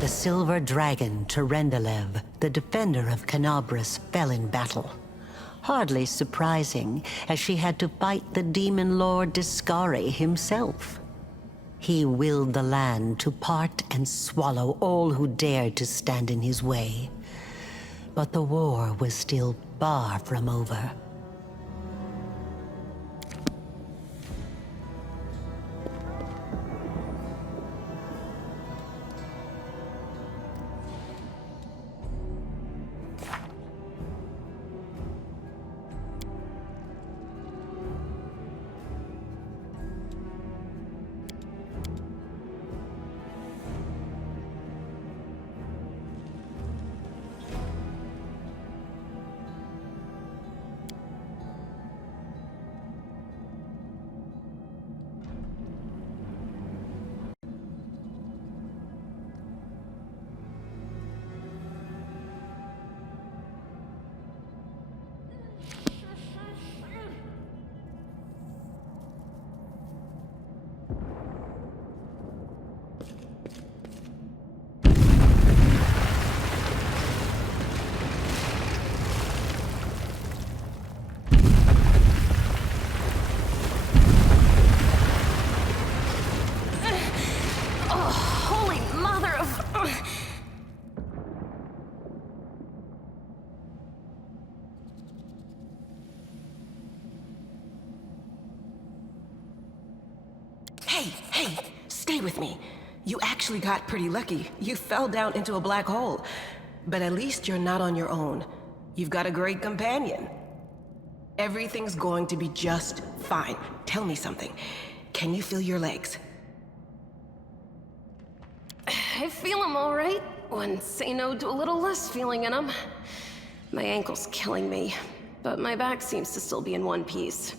The silver dragon, Terendelev, the defender of Canabras, fell in battle. Hardly surprising, as she had to fight the demon lord Discari himself. He willed the land to part and swallow all who dared to stand in his way. But the war was still far from over. Hey, stay with me. You actually got pretty lucky. You fell down into a black hole. But at least you're not on your own. You've got a great companion. Everything's going to be just fine. Tell me something. Can you feel your legs? I feel them all right. When say no to a little less feeling in them. My ankle's killing me, but my back seems to still be in one piece.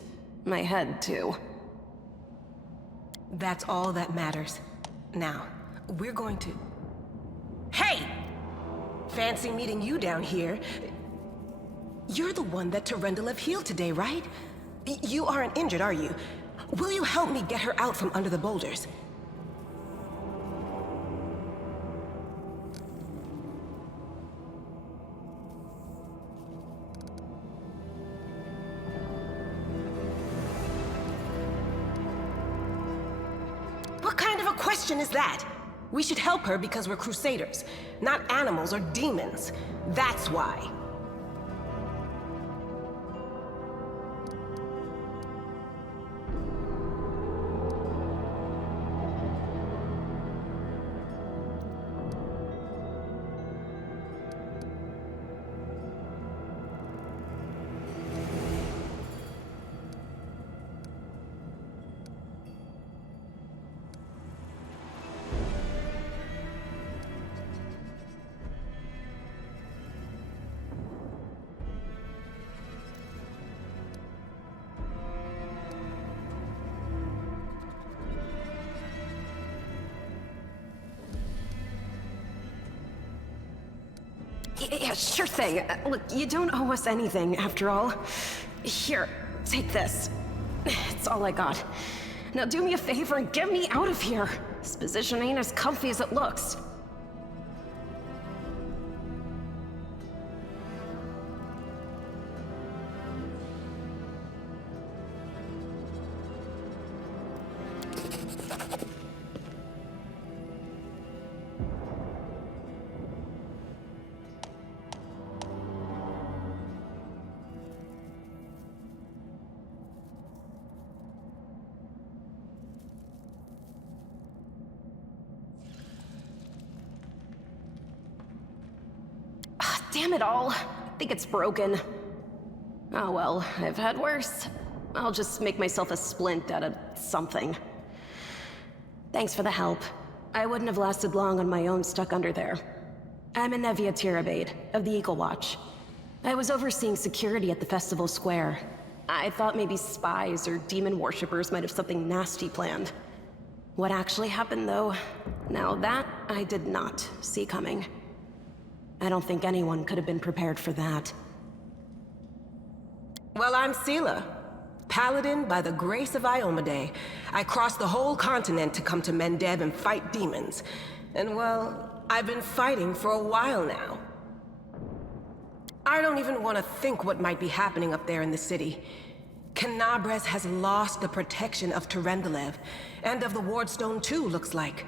My head, too. That's all that matters. Now, we're going to... Hey! Fancy meeting you down here. You're the one that Terendelev healed today, right? You aren't injured, are you? Will you help me get her out from under the boulders? What kind of a question is that? We should help her because we're crusaders, not animals or demons. That's why. Yeah, sure thing. Look, you don't owe us anything, after all. Here, take this. It's all I got. Now do me a favor and get me out of here. This position ain't as comfy as it looks. Damn it all. I think it's broken. Oh well, I've had worse. I'll just make myself a splint out of something. Thanks for the help. I wouldn't have lasted long on my own stuck under there. I'm Anevia Tirabade, of the Eagle Watch. I was overseeing security at the festival square. I thought maybe spies or demon worshippers might have something nasty planned. What actually happened though, now that I did not see coming. I don't think anyone could have been prepared for that. Well, I'm Sela, paladin by the grace of Iomade. I crossed the whole continent to come to Mendev and fight demons. And well, I've been fighting for a while now. I don't even want to think what might be happening up there in the city. Canabres has lost the protection of Terendelev, and of the Wardstone too, looks like.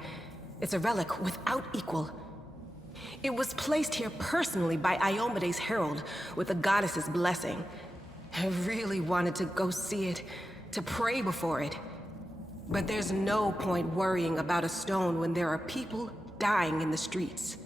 It's a relic without equal. It was placed here personally by Iomede's herald, with the goddess's blessing. I really wanted to go see it, to pray before it. But there's no point worrying about a stone when there are people dying in the streets.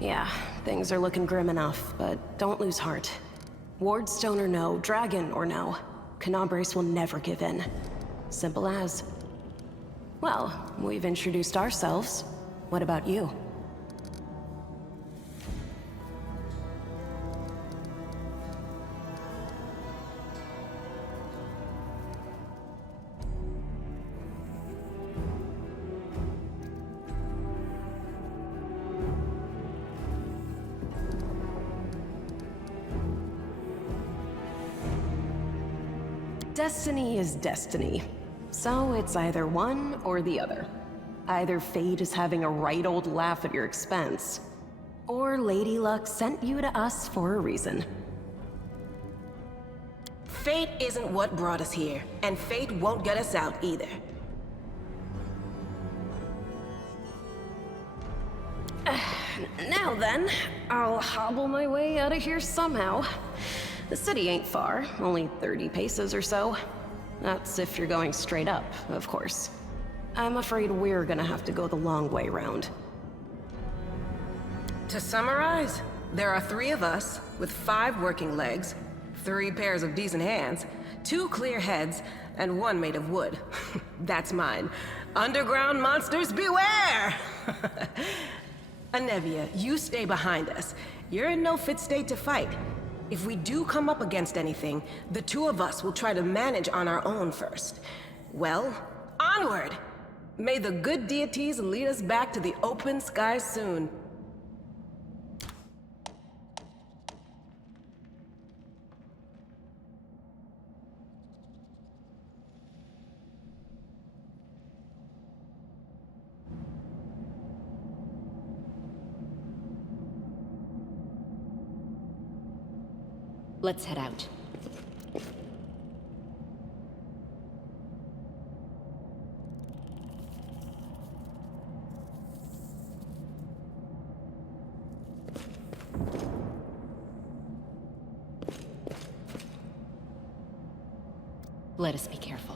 Yeah, things are looking grim enough, but don't lose heart. Wardstone or no, dragon or no, Canabres will never give in. Simple as. Well, we've introduced ourselves. What about you? Destiny is destiny. So it's either one or the other. Either fate is having a right old laugh at your expense, or Lady Luck sent you to us for a reason. Fate isn't what brought us here, and fate won't get us out either. Now then, I'll hobble my way out of here somehow. The city ain't far, only 30 paces or so. That's if you're going straight up, of course. I'm afraid we're gonna have to go the long way round. To summarize, there are 3 of us, with 5 working legs, 3 pairs of decent hands, 2 clear heads, and 1 made of wood. That's mine. Underground monsters beware! Anevia, you stay behind us. You're in no fit state to fight. If we do come up against anything, the 2 of us will try to manage on our own first. Well, onward! May the good deities lead us back to the open sky soon. Let's head out. Let us be careful.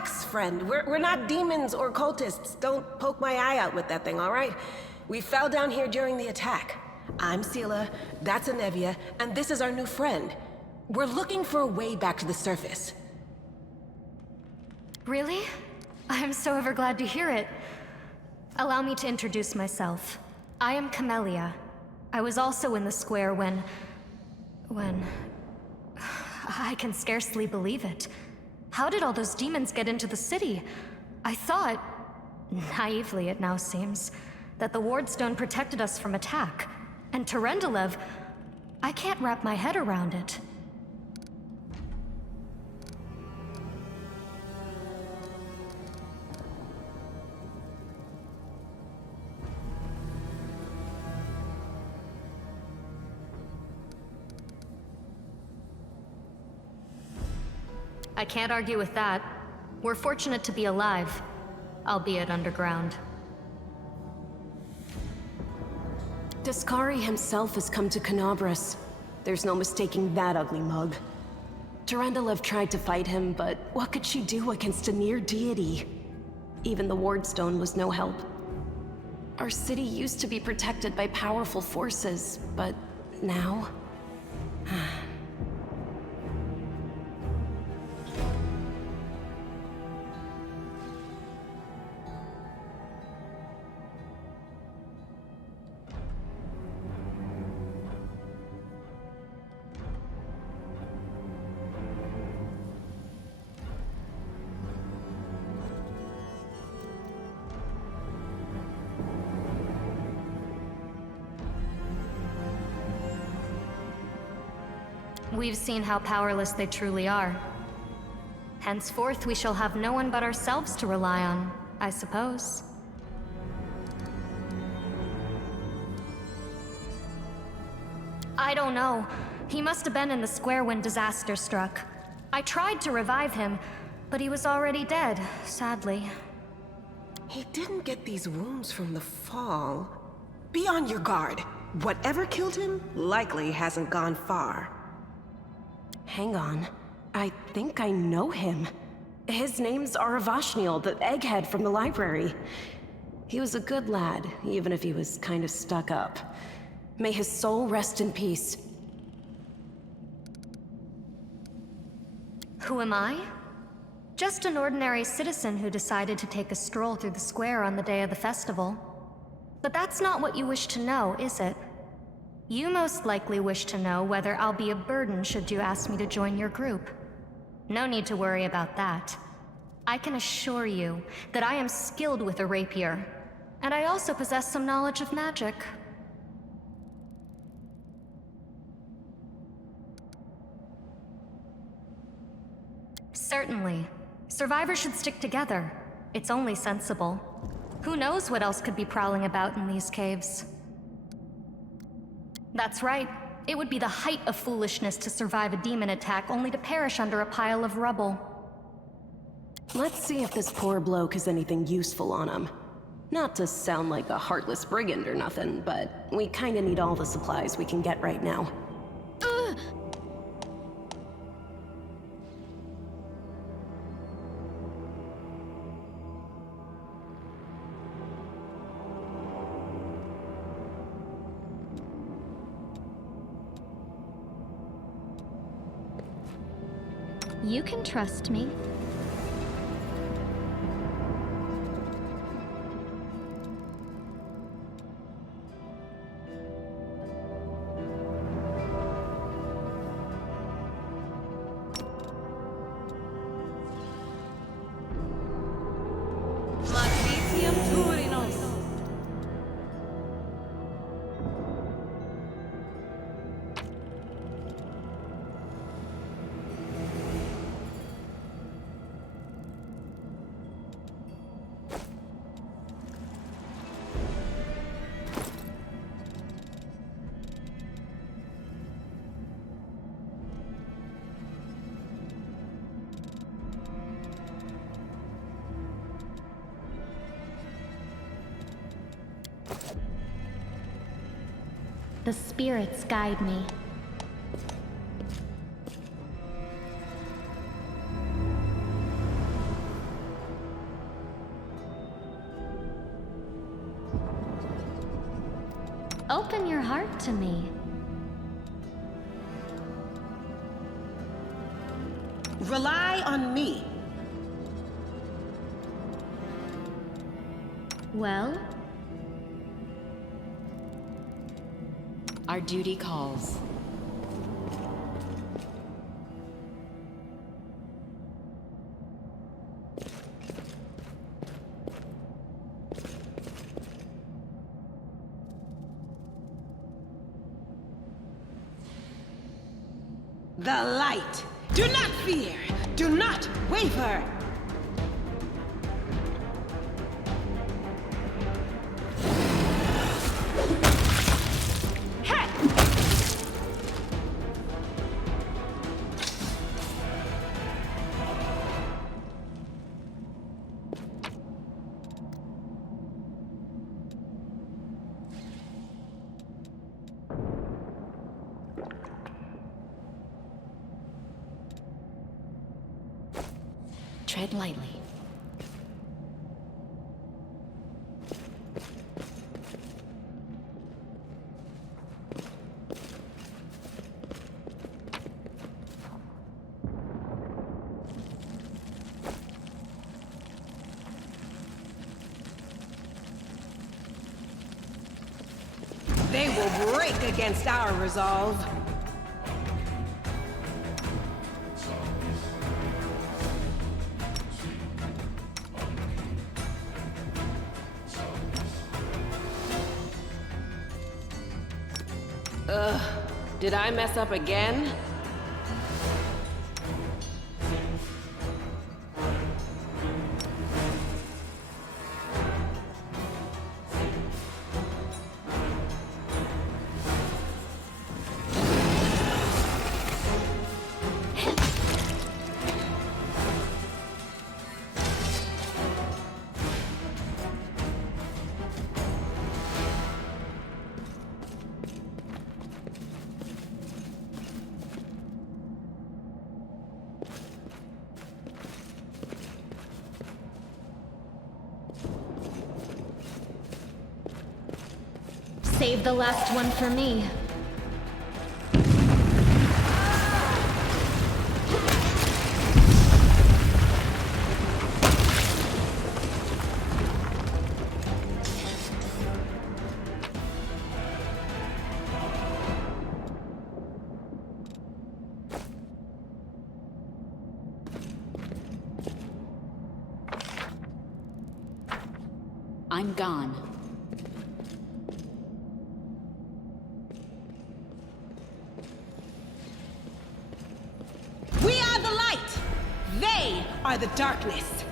Relax, friend. We're not demons or cultists. Don't poke my eye out with that thing, all right? We fell down here during the attack. I'm Sela, that's Anevia, and this is our new friend. We're looking for a way back to the surface. Really? I'm so ever glad to hear it. Allow me to introduce myself. I am Camellia. I was also in the square when... I can scarcely believe it. How did all those demons get into the city? I thought, naively it now seems, that the Wardstone protected us from attack. And Terendelev, I can't wrap my head around it. I can't argue with that. We're fortunate to be alive, albeit underground. Discari himself has come to Canabras. There's no mistaking that ugly mug. Terendelev tried to fight him, but what could she do against a near deity? Even the Wardstone was no help. Our city used to be protected by powerful forces, but now... We've seen how powerless they truly are. Henceforth, we shall have no one but ourselves to rely on, I suppose. I don't know. He must have been in the square when disaster struck. I tried to revive him, but he was already dead, sadly. He didn't get these wounds from the fall. Be on your guard. Whatever killed him likely hasn't gone far. Hang on. I think I know him. His name's Aravashniel, the egghead from the library. He was a good lad, even if he was kind of stuck up. May his soul rest in peace. Who am I? Just an ordinary citizen who decided to take a stroll through the square on the day of the festival. But that's not what you wish to know, is it? You most likely wish to know whether I'll be a burden should you ask me to join your group. No need to worry about that. I can assure you that I am skilled with a rapier, and I also possess some knowledge of magic. Certainly. Survivors should stick together. It's only sensible. Who knows what else could be prowling about in these caves? That's right. It would be the height of foolishness to survive a demon attack only to perish under a pile of rubble. Let's see if this poor bloke has anything useful on him. Not to sound like a heartless brigand or nothing, but we kinda need all the supplies we can get right now. You can trust me. The spirits guide me. Open your heart to me. Rely on me. Well? Our duty calls. The light. Do not fear. Do not waver. Tread lightly. They will break against our resolve. Did I mess up again? Save the last one for me. I'm gone. We are the light! They are the darkness!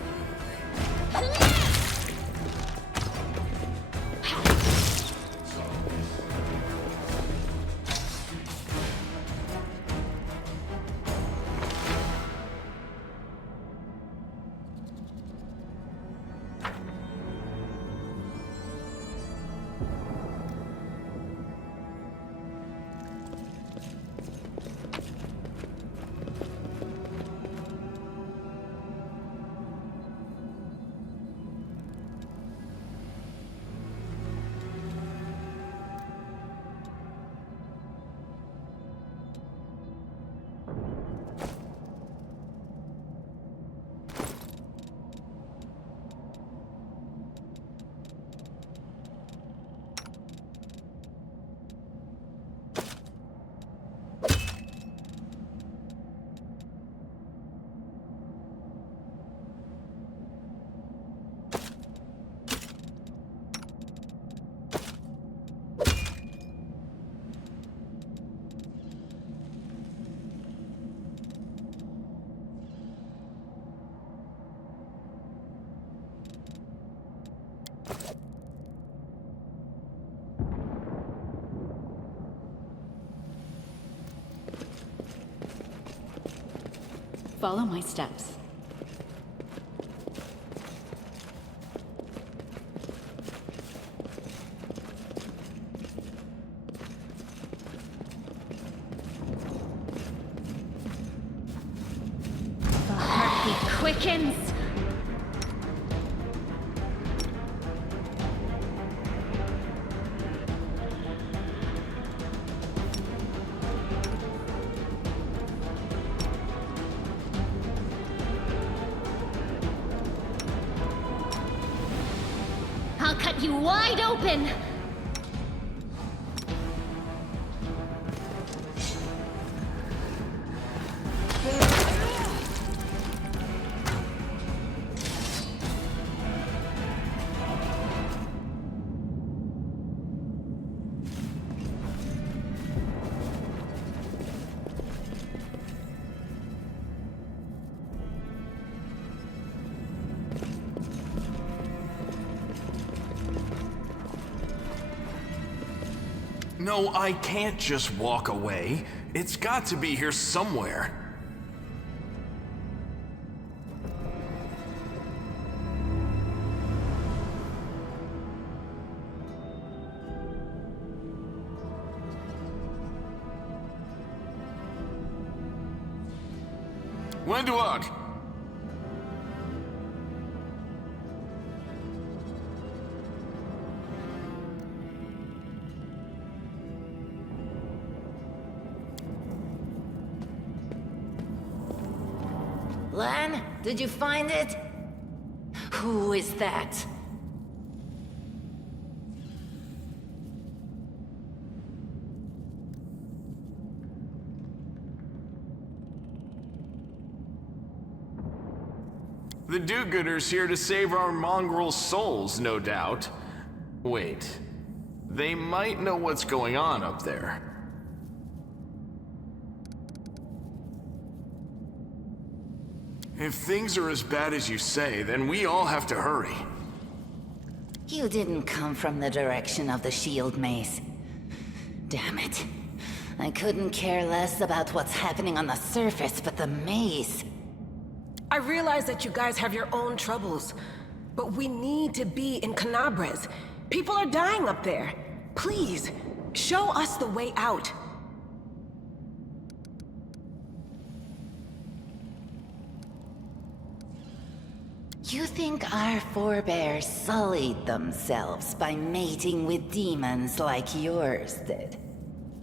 Follow my steps. The heartbeat quickens. cut you wide open! No, I can't just walk away. It's got to be here somewhere. Wendewog! Lan, did you find it? Who is that? The do-gooders here to save our mongrel souls, no doubt. Wait, they might know what's going on up there. If things are as bad as you say, then we all have to hurry. You didn't come from the direction of the shield maze. Damn it. I couldn't care less about what's happening on the surface, but the maze... I realize that you guys have your own troubles, but we need to be in Canabres. People are dying up there. Please, show us the way out. You think our forebears sullied themselves by mating with demons like yours did?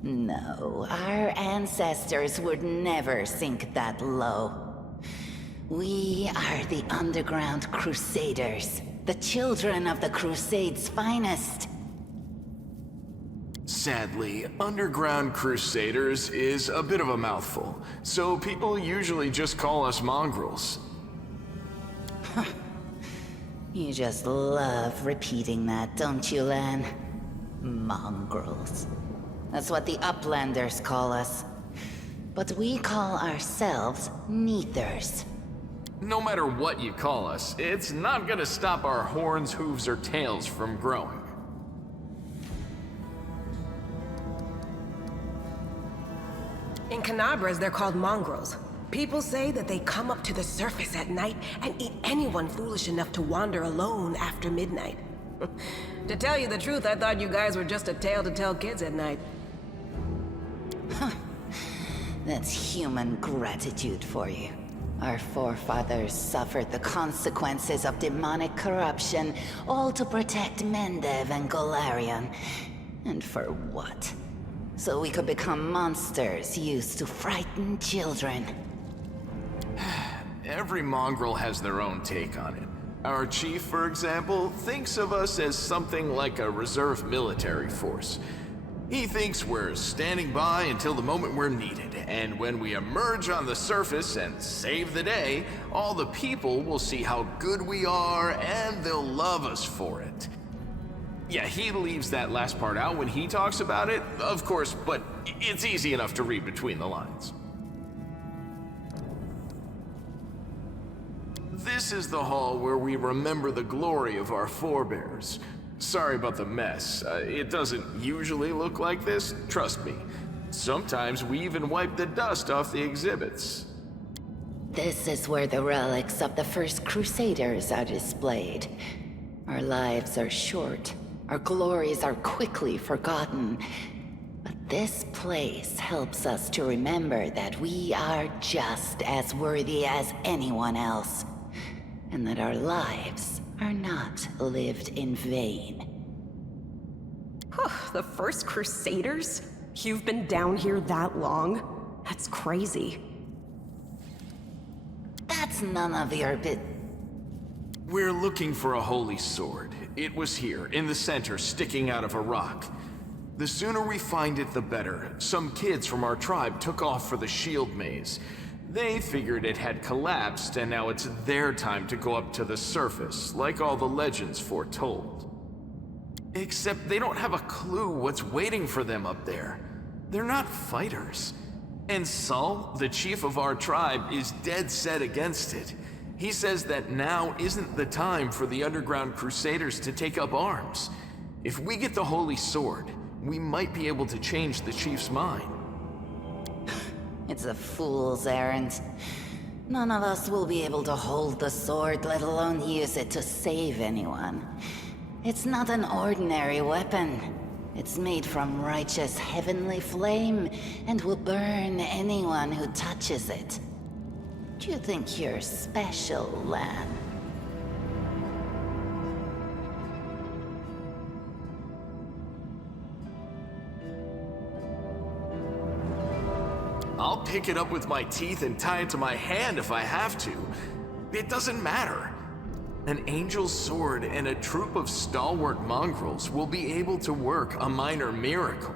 No, our ancestors would never sink that low. We are the Underground Crusaders, the children of the Crusade's finest. Sadly, Underground Crusaders is a bit of a mouthful, so people usually just call us mongrels. You just love repeating that, don't you, Lan? Mongrels. That's what the Uplanders call us. But we call ourselves Neathers. No matter what you call us, it's not gonna stop our horns, hooves, or tails from growing. In Canabres, they're called mongrels. People say that they come up to the surface at night and eat anyone foolish enough to wander alone after midnight. To tell you the truth, I thought you guys were just a tale to tell kids at night. That's human gratitude for you. Our forefathers suffered the consequences of demonic corruption, all to protect Mendev and Golarion. And for what? So we could become monsters used to frighten children. Every mongrel has their own take on it. Our chief, for example, thinks of us as something like a reserve military force. He thinks we're standing by until the moment we're needed, and when we emerge on the surface and save the day, all the people will see how good we are, and they'll love us for it. Yeah, he leaves that last part out when he talks about it, of course, but it's easy enough to read between the lines. This is the hall where we remember the glory of our forebears. Sorry about the mess. It doesn't usually look like this, trust me. Sometimes we even wipe the dust off the exhibits. This is where the relics of the first Crusaders are displayed. Our lives are short. Our glories are quickly forgotten. But this place helps us to remember that we are just as worthy as anyone else. And that our lives are not lived in vain. The first Crusaders? You've been down here that long? That's crazy. That's none of your We're looking for a holy sword. It was here, in the center, sticking out of a rock. The sooner we find it, the better. Some kids from our tribe took off for the shield maze. They figured it had collapsed, and now it's their time to go up to the surface, like all the legends foretold. Except they don't have a clue what's waiting for them up there. They're not fighters. And Saul, the chief of our tribe, is dead set against it. He says that now isn't the time for the underground crusaders to take up arms. If we get the holy sword, we might be able to change the chief's mind. It's a fool's errand. None of us will be able to hold the sword, let alone use it to save anyone. It's not an ordinary weapon. It's made from righteous heavenly flame and will burn anyone who touches it. Do you think you're special, Lan? I'll pick it up with my teeth and tie it to my hand if I have to. It doesn't matter. An angel's sword and a troop of stalwart mongrels will be able to work a minor miracle.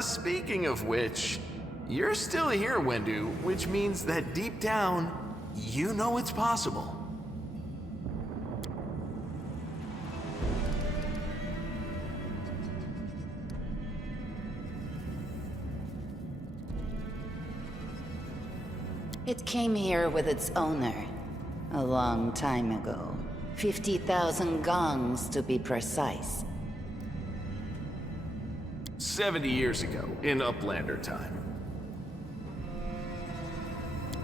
Speaking of which, you're still here, Wendu, which means that deep down, you know it's possible. It came here with its owner, a long time ago. 50,000 gongs to be precise. 70 years ago, in Uplander time.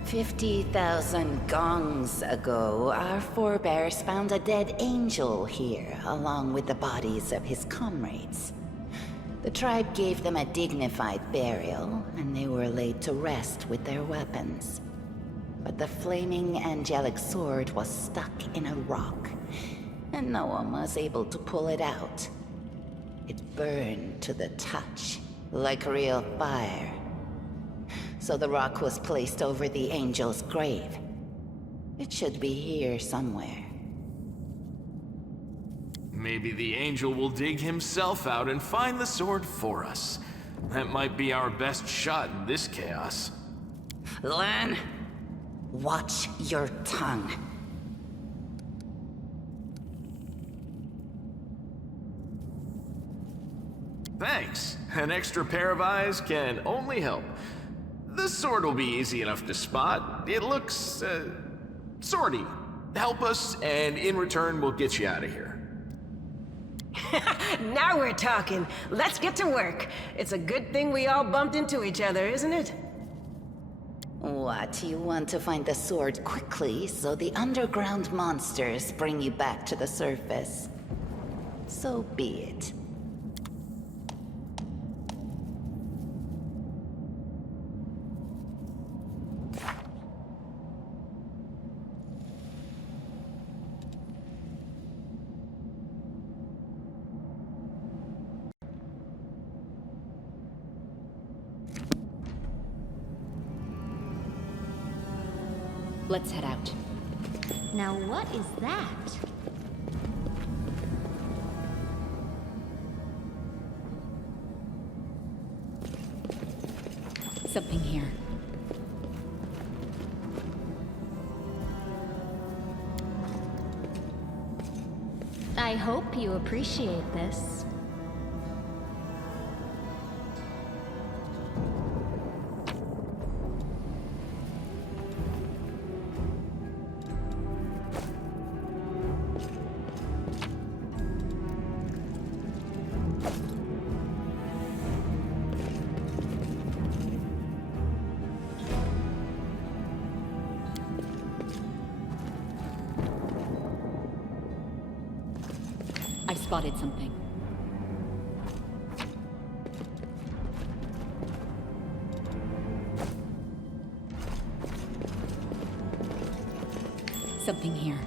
50,000 gongs ago, our forebears found a dead angel here, along with the bodies of his comrades. The tribe gave them a dignified burial, and they were laid to rest with their weapons. But the flaming angelic sword was stuck in a rock, and no one was able to pull it out. It burned to the touch, like real fire. So the rock was placed over the angel's grave. It should be here somewhere. Maybe the angel will dig himself out and find the sword for us. That might be our best shot in this chaos. Lan, watch your tongue. Thanks. An extra pair of eyes can only help. The sword will be easy enough to spot. It looks, swordy. Help us, and in return, we'll get you out of here. Now we're talking. Let's get to work. It's a good thing we all bumped into each other, isn't it? What, you want to find the sword quickly so the underground monsters bring you back to the surface? So be it. Let's head out. Now what is that? Something here. I hope you appreciate this. I spotted something. Something here.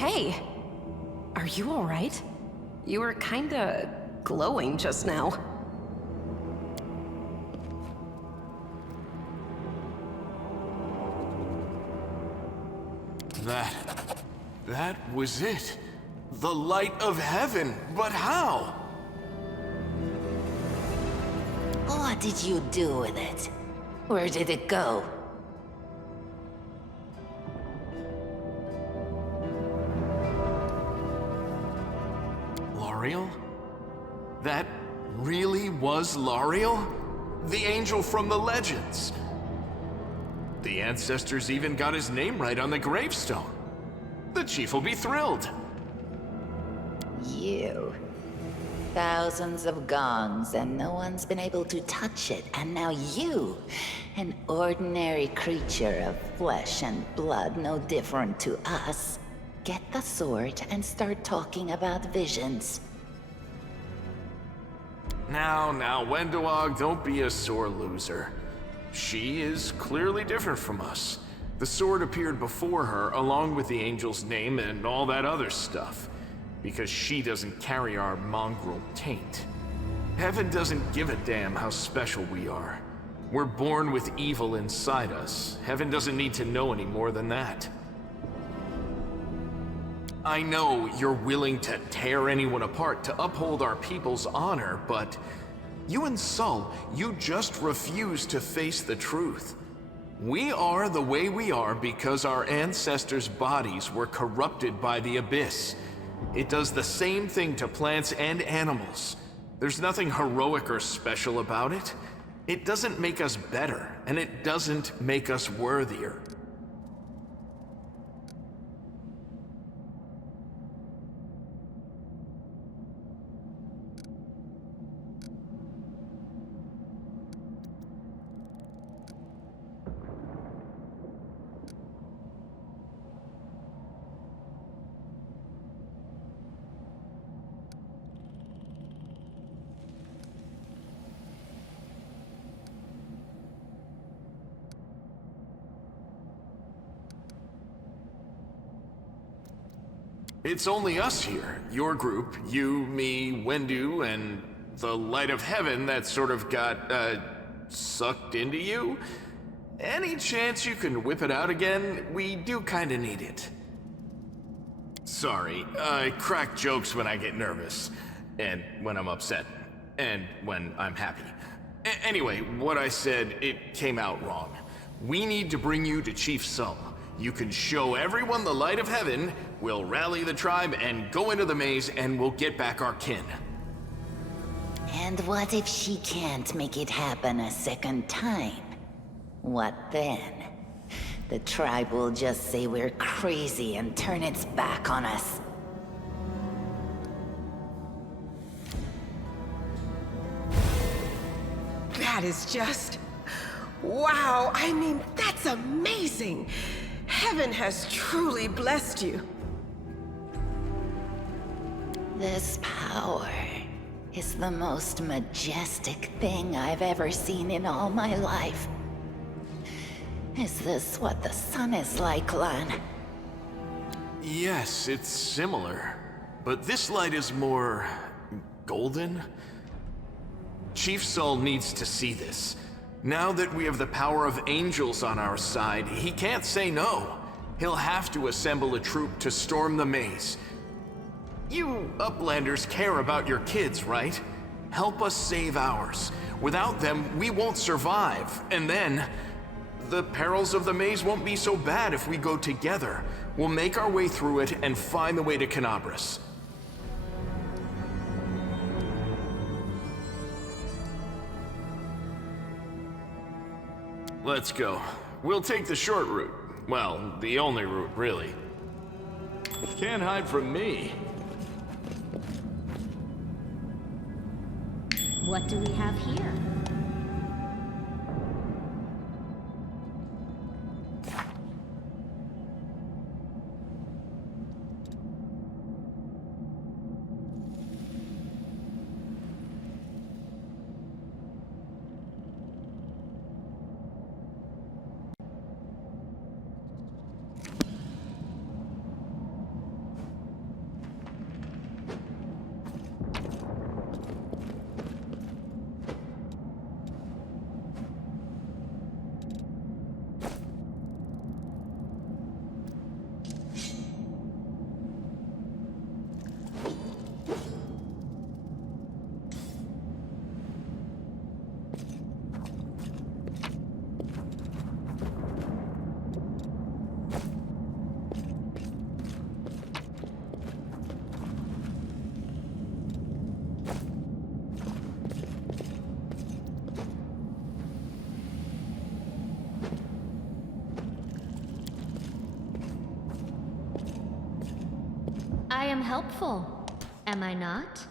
Hey! Are you alright? You were kinda glowing just now. That was it. The light of heaven. But how? What did you do with it? Where did it go? L'Ariel? That really was L'Ariel? The angel from the legends. The ancestors even got his name right on the gravestone. The chief will be thrilled. You. Thousands of gongs and no one's been able to touch it. And now you, an ordinary creature of flesh and blood, no different to us, get the sword and start talking about visions. Now, Wendowog, don't be a sore loser. She is clearly different from us. The sword appeared before her, along with the angel's name and all that other stuff, because she doesn't carry our mongrel taint. Heaven doesn't give a damn how special we are. We're born with evil inside us. Heaven doesn't need to know any more than that. I know you're willing to tear anyone apart to uphold our people's honor, but you and Sol, you just refuse to face the truth. We are the way we are because our ancestors' bodies were corrupted by the Abyss. It does the same thing to plants and animals. There's nothing heroic or special about it. It doesn't make us better, and it doesn't make us worthier. It's only us here. Your group, you, me, Wendu, and the light of heaven that sort of got, sucked into you? Any chance you can whip it out again? We do kinda need it. Sorry, I crack jokes when I get nervous, and when I'm upset, and when I'm happy. Anyway, what I said, it came out wrong. We need to bring you to Chief Sol. You can show everyone the light of heaven, we'll rally the tribe and go into the maze, and we'll get back our kin. And what if she can't make it happen a second time? What then? The tribe will just say we're crazy and turn its back on us. That is just... wow, I mean, that's amazing! Heaven has truly blessed you. This power is the most majestic thing I've ever seen in all my life. Is this what the sun is like, Lan? Yes, it's similar. But this light is more... golden? Chief Sol needs to see this. Now that we have the power of angels on our side, he can't say no. He'll have to assemble a troop to storm the maze. You Uplanders care about your kids, right? Help us save ours. Without them, we won't survive. And then, the perils of the maze won't be so bad if we go together. We'll make our way through it and find the way to Canabras. Let's go. We'll take the short route. Well, the only route, really. Can't hide from me. What do we have here? I am helpful, am I not?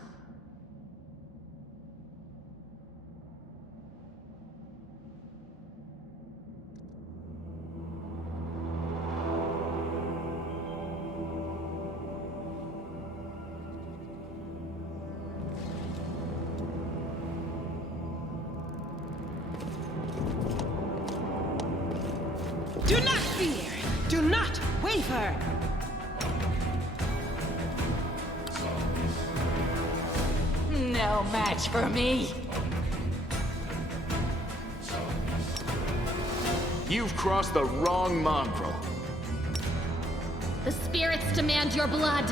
Do not fear! Do not waver! No match for me. You've crossed the wrong mongrel. The spirits demand your blood.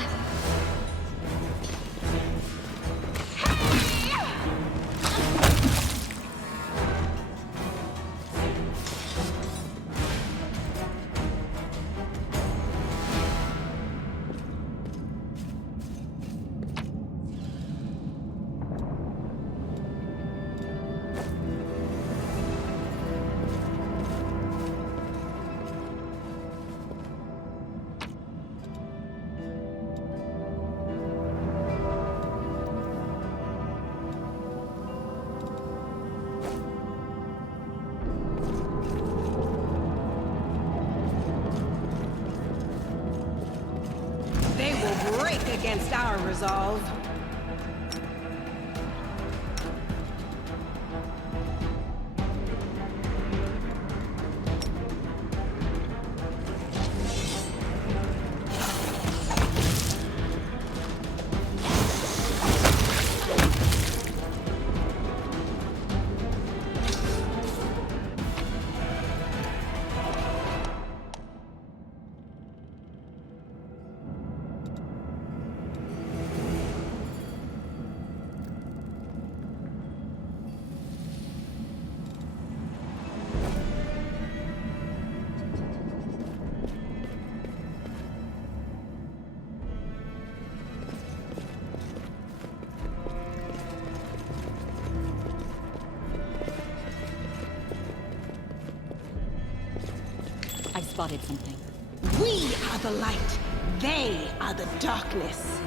They will break against our resolve. I spotted something. We are the light. They are the darkness.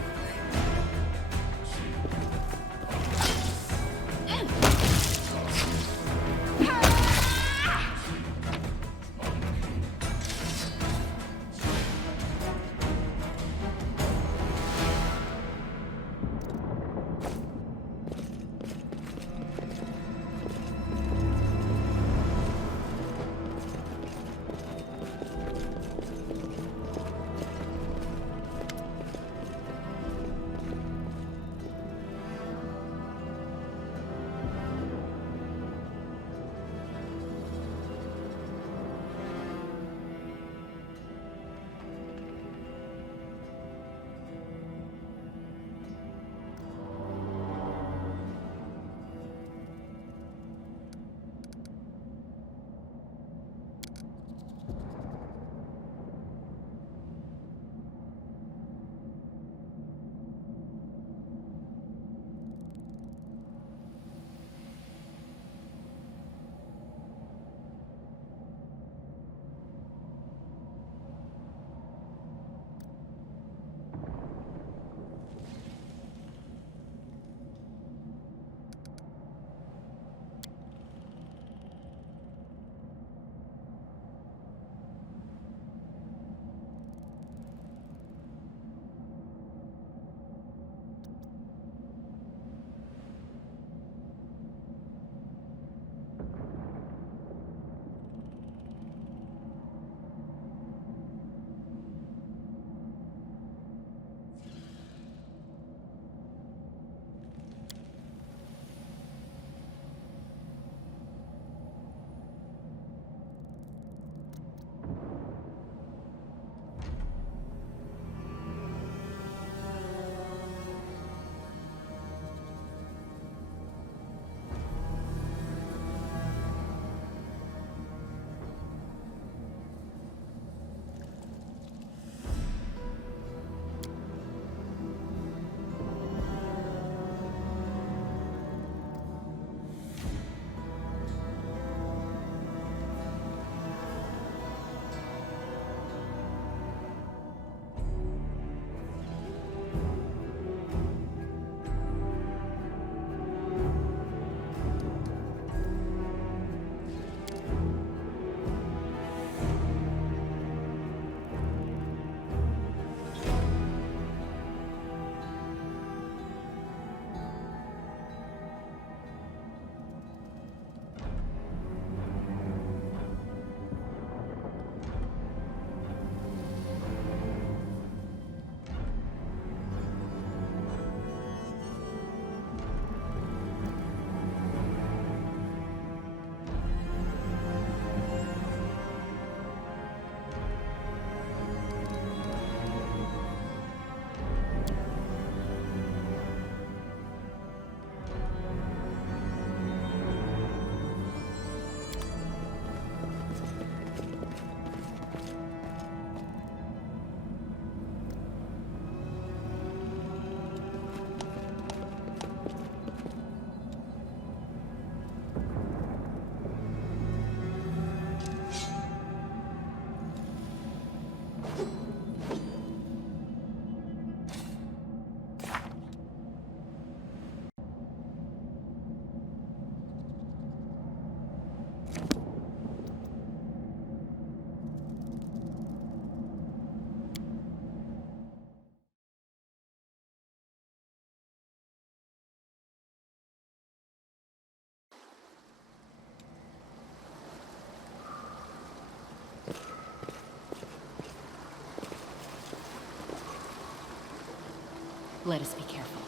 Let us be careful.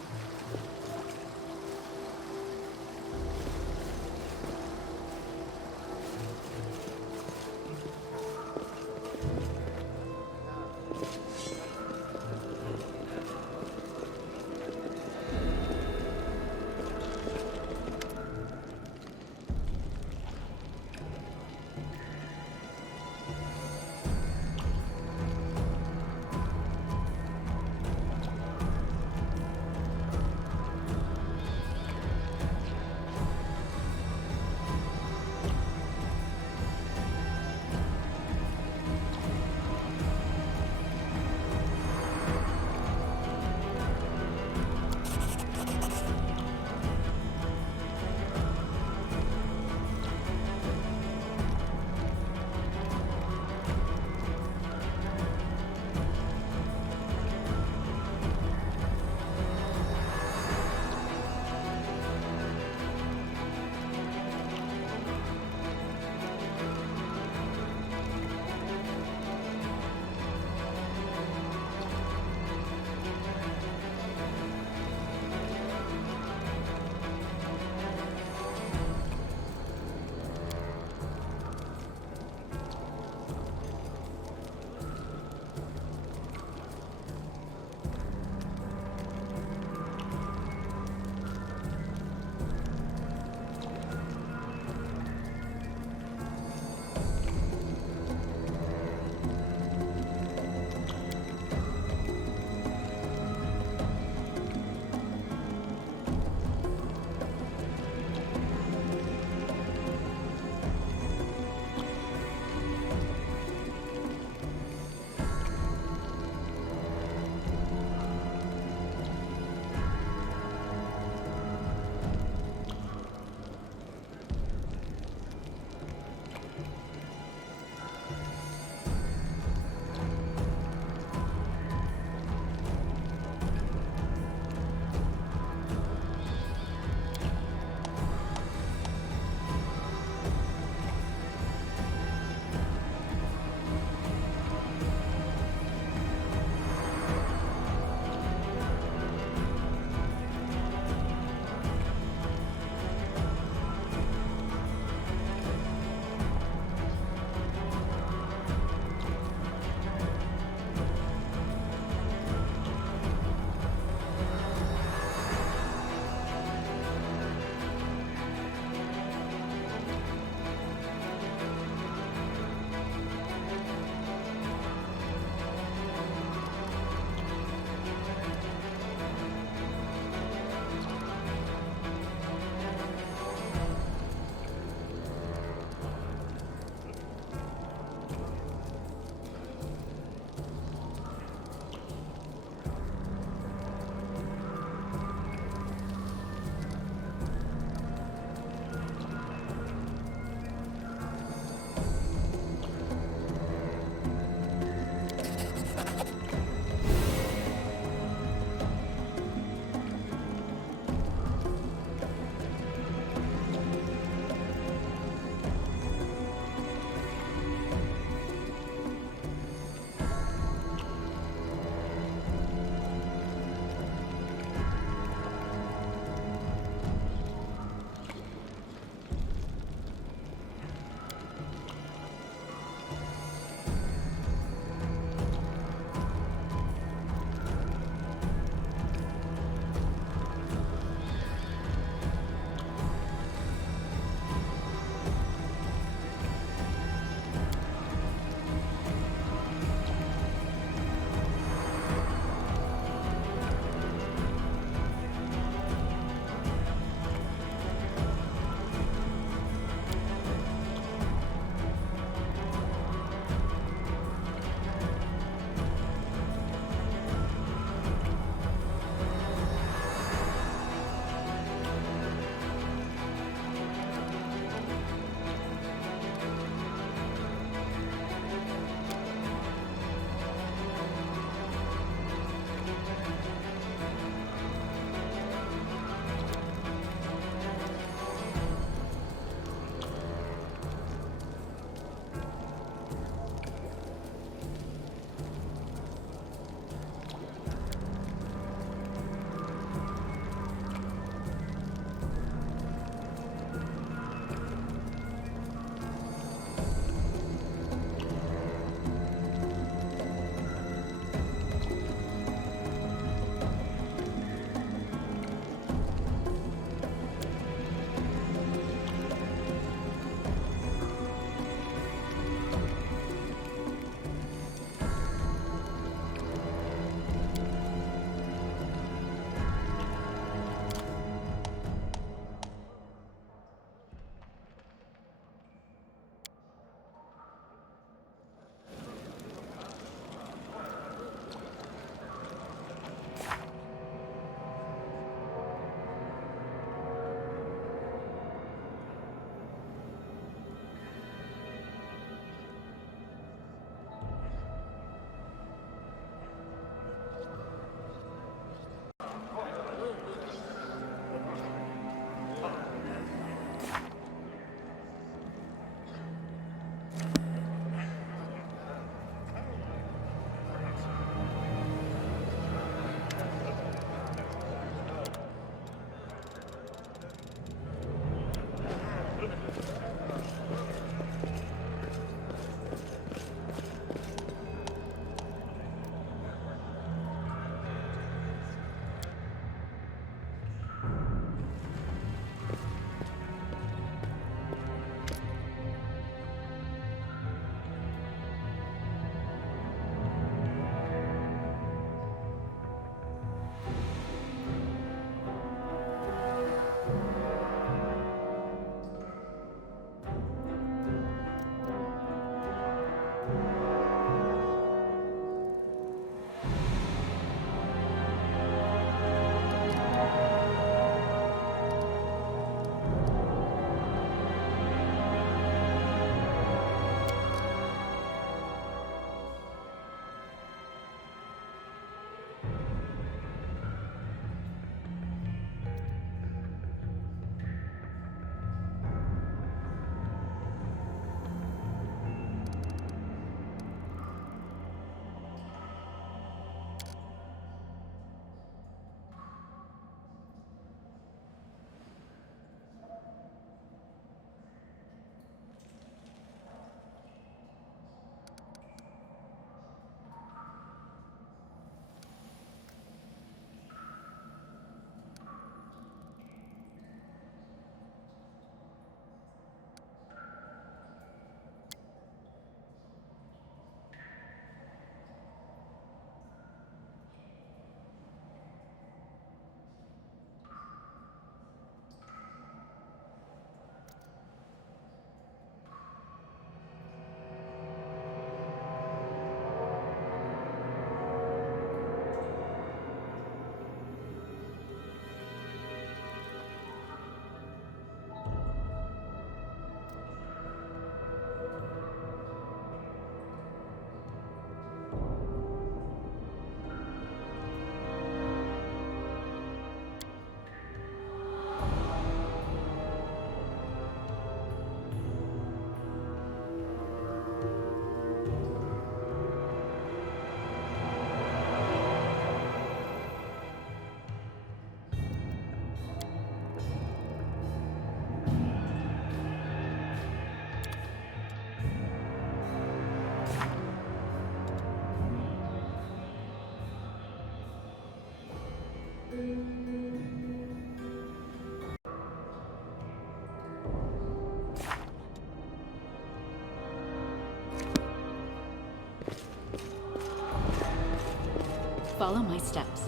Follow my steps.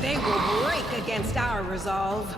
They will break against our resolve.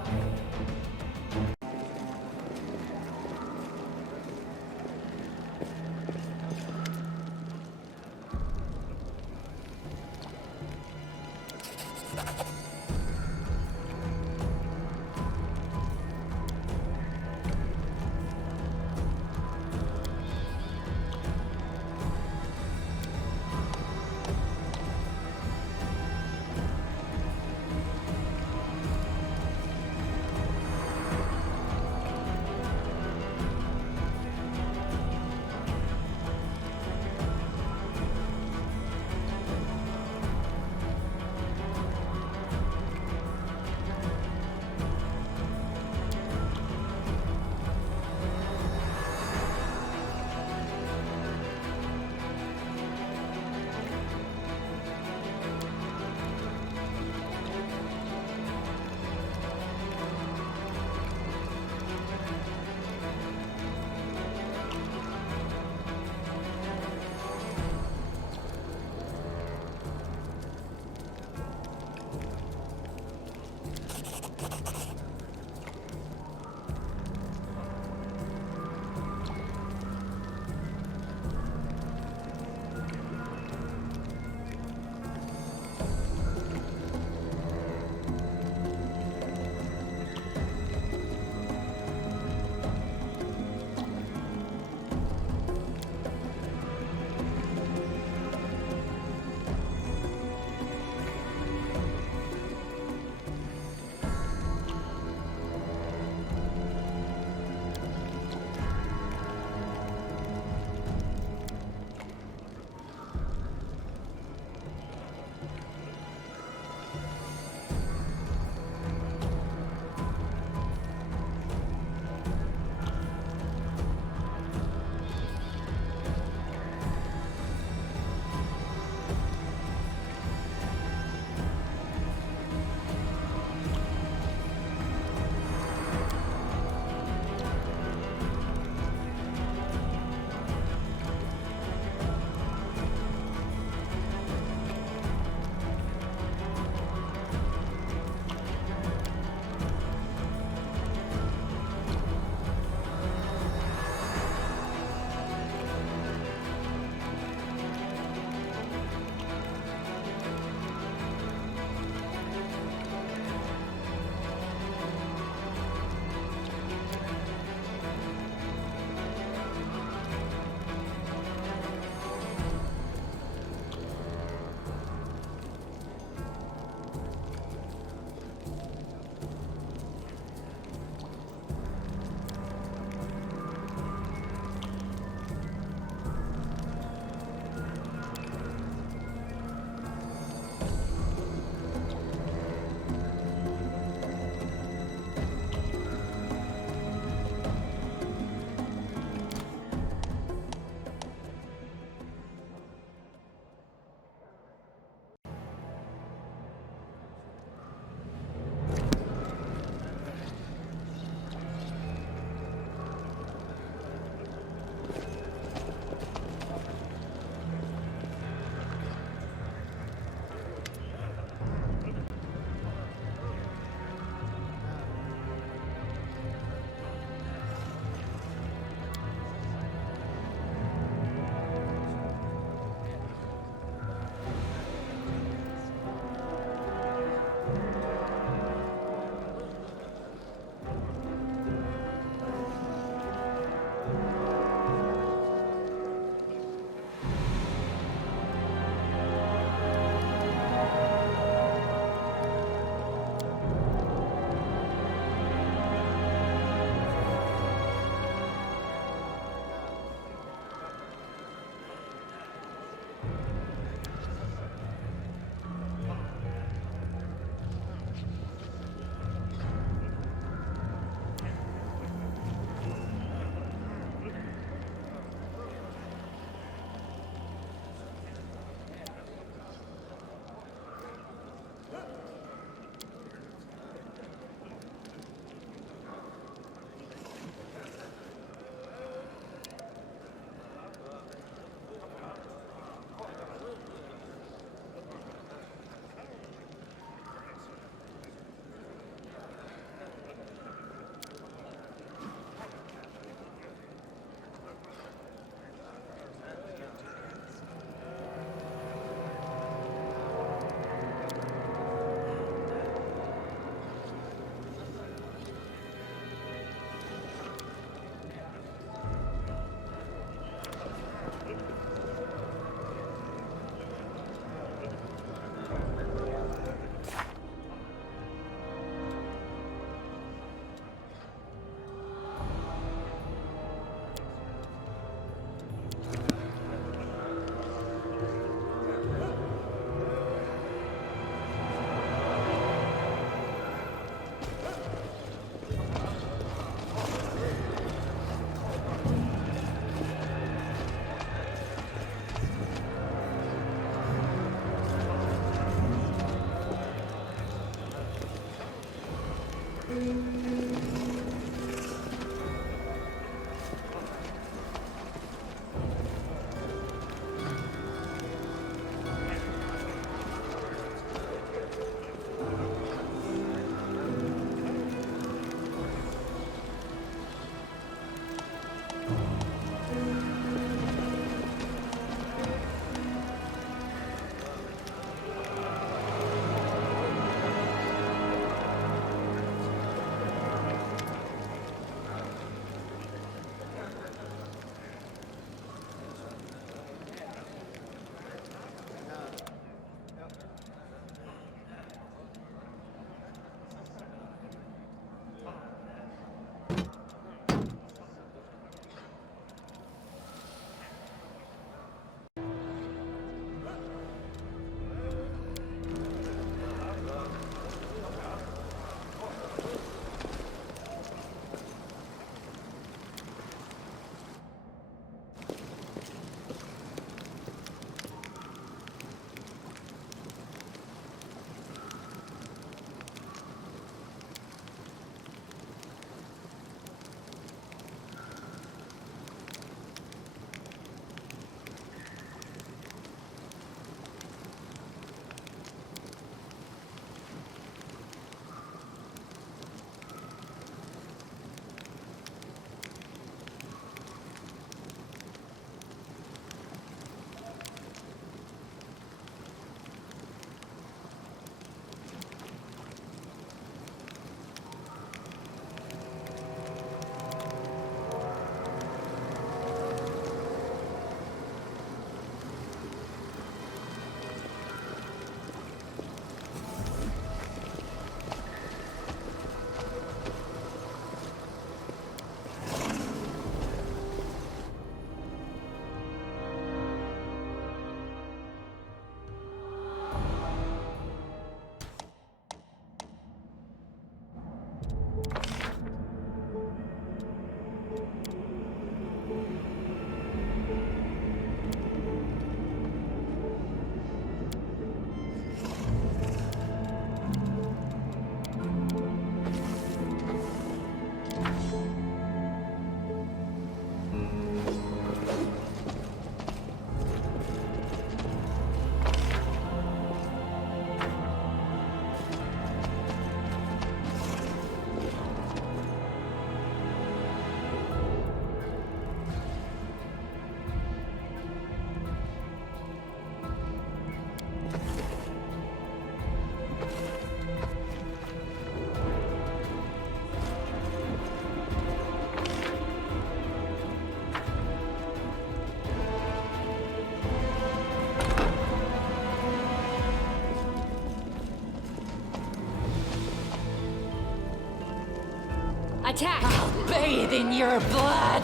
Attack! I'll bathe in your blood!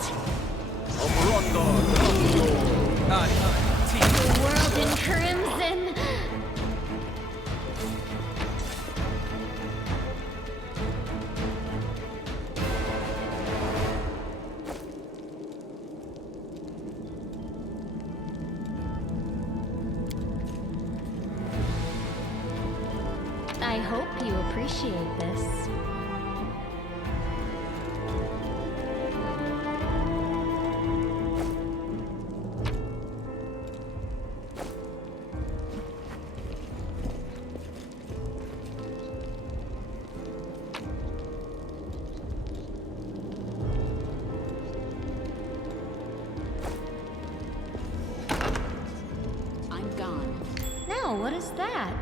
The world in crimson! I hope you appreciate this. I'm gone. No, what is that?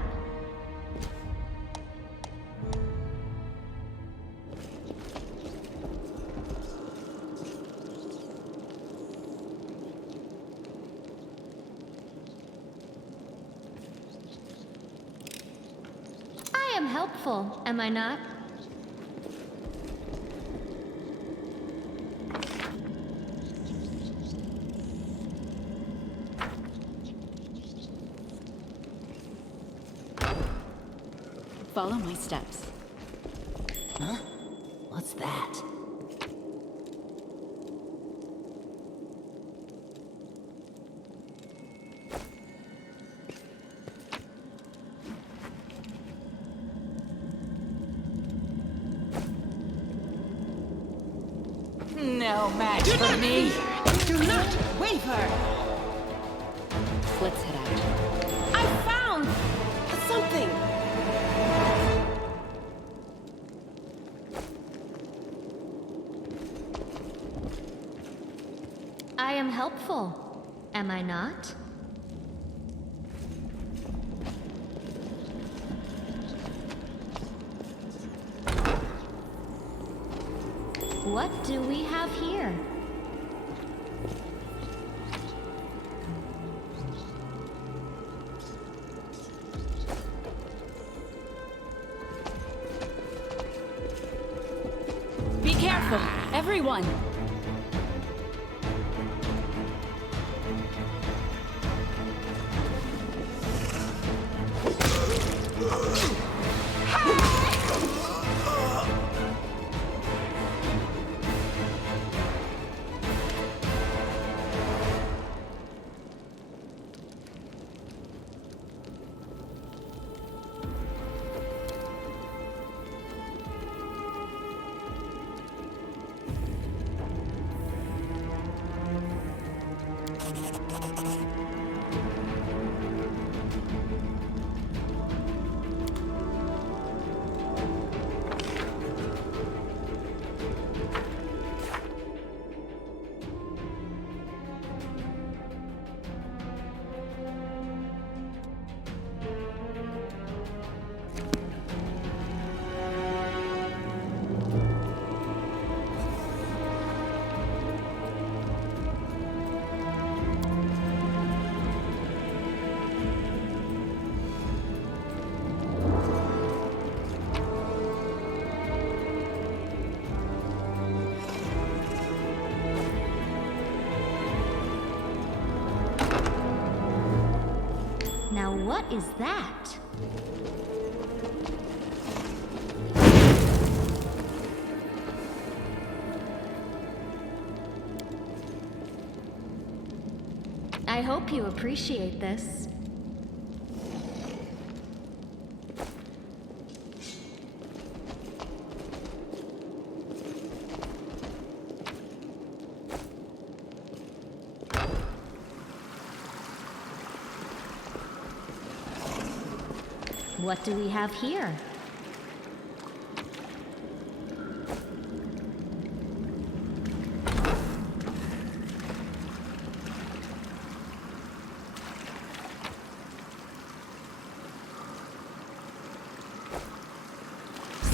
I am helpful, am I not? Follow my steps. Huh? What's that? No match for me! Do not waver! Let's head out. I found something! I am helpful, am I not? What do we have here? Be careful, everyone! Now what is that? I hope you appreciate this. What do we have here?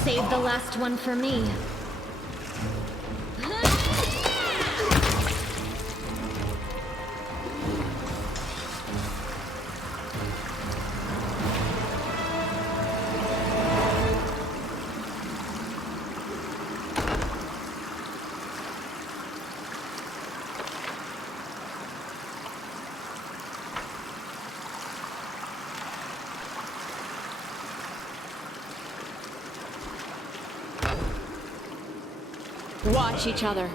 Save the last one for me. Watch each other.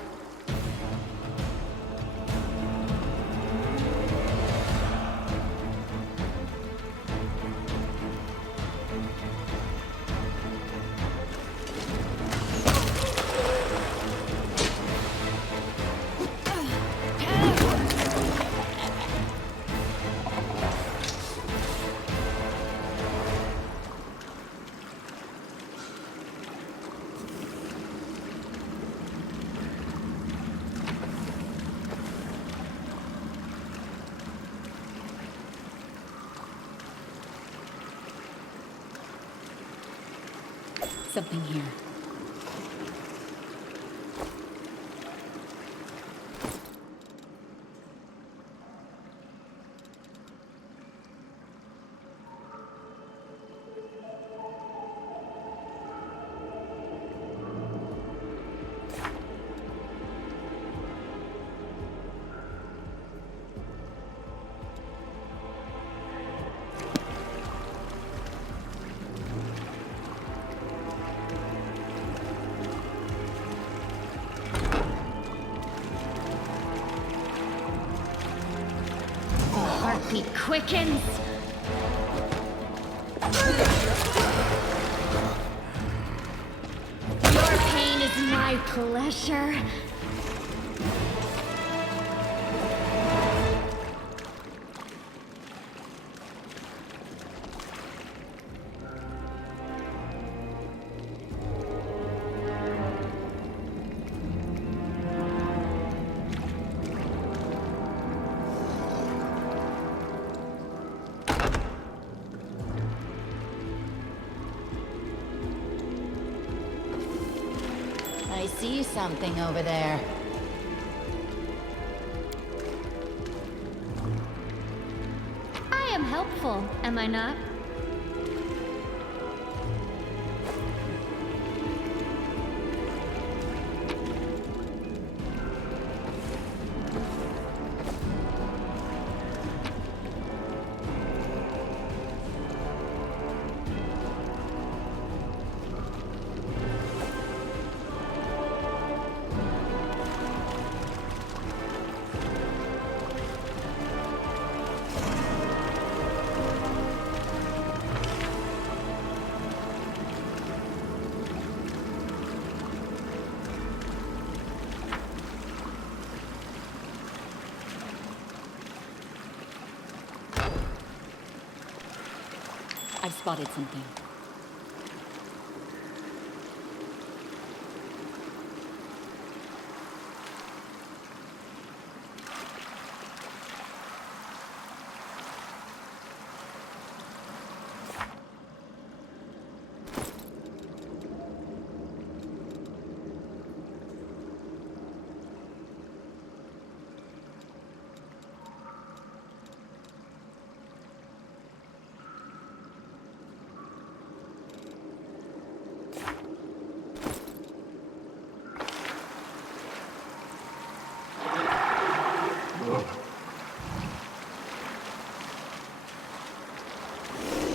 Something here. Heartbeat quickens. Your pain is my pleasure. I see something over there. I am helpful, am I not? I've spotted something.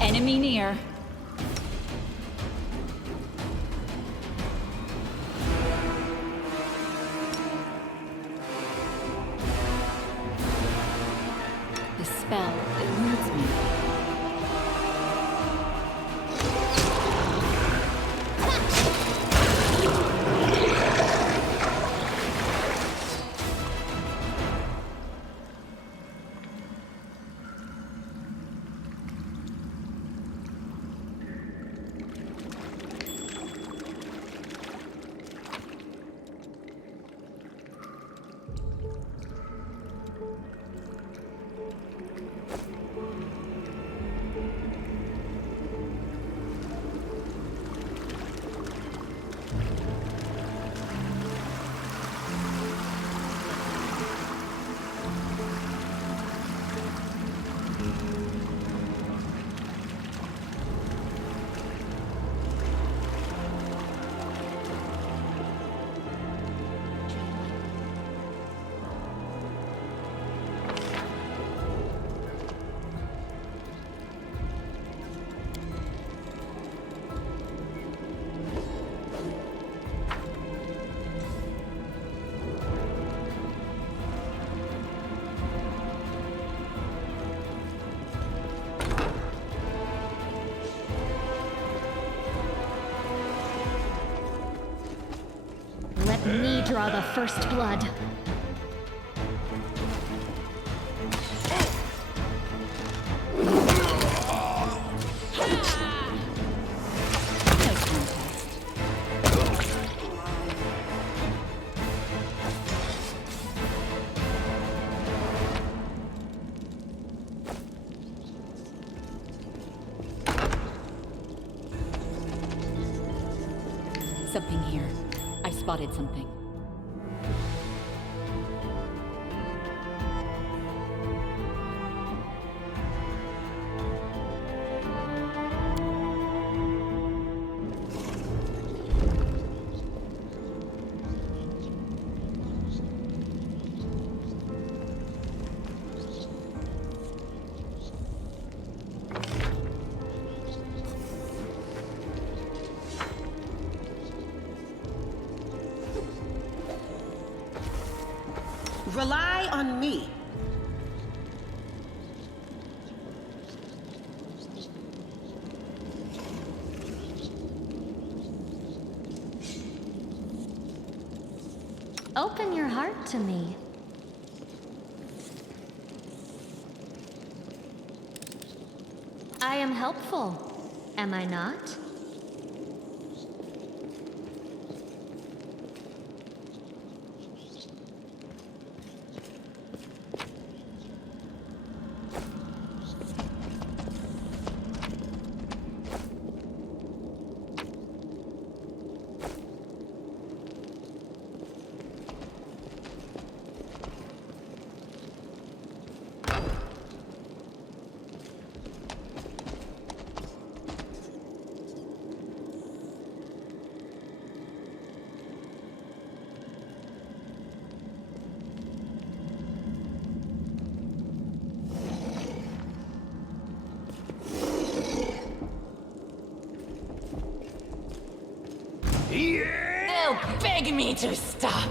Enemy near. The spell eludes me. me draw the first blood. Something here. I spotted something. Rely on me. Open your heart to me. I am helpful, am I not? They'll beg me to stop.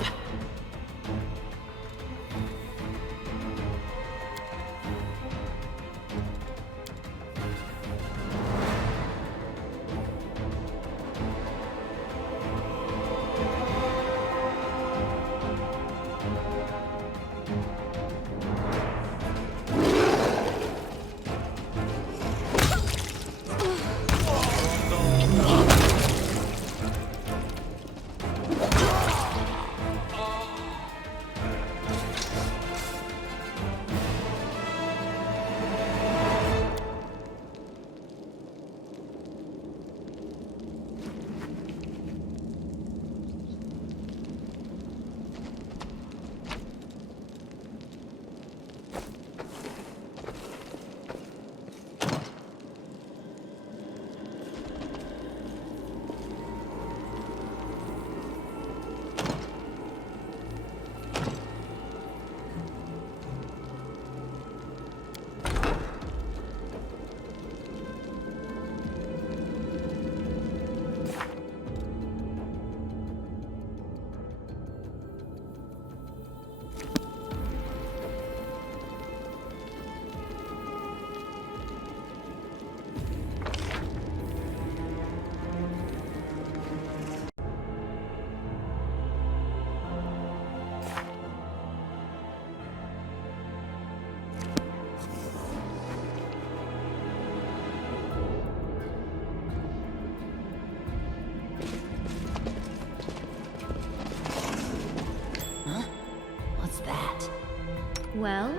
Well?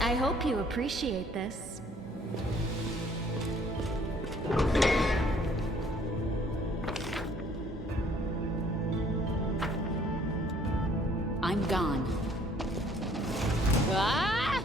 I hope you appreciate this. I'm gone. Ah!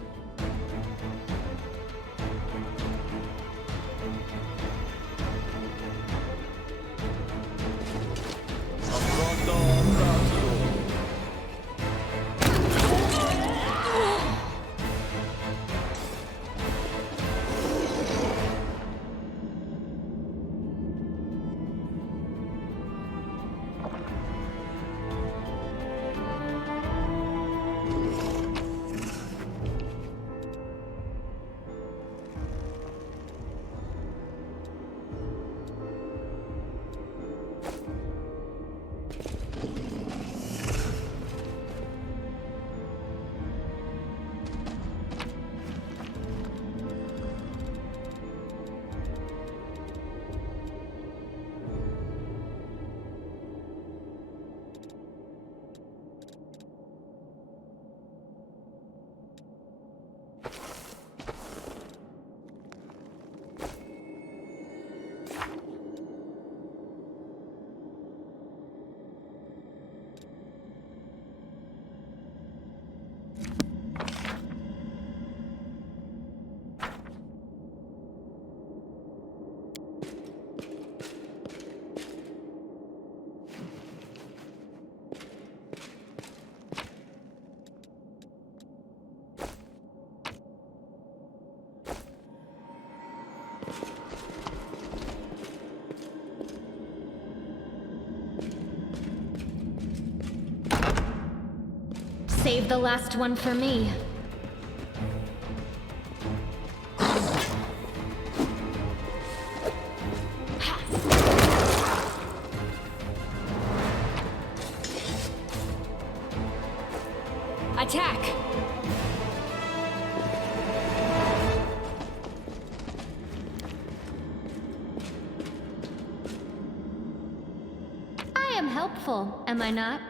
Save the last one for me. Attack! I am helpful, am I not?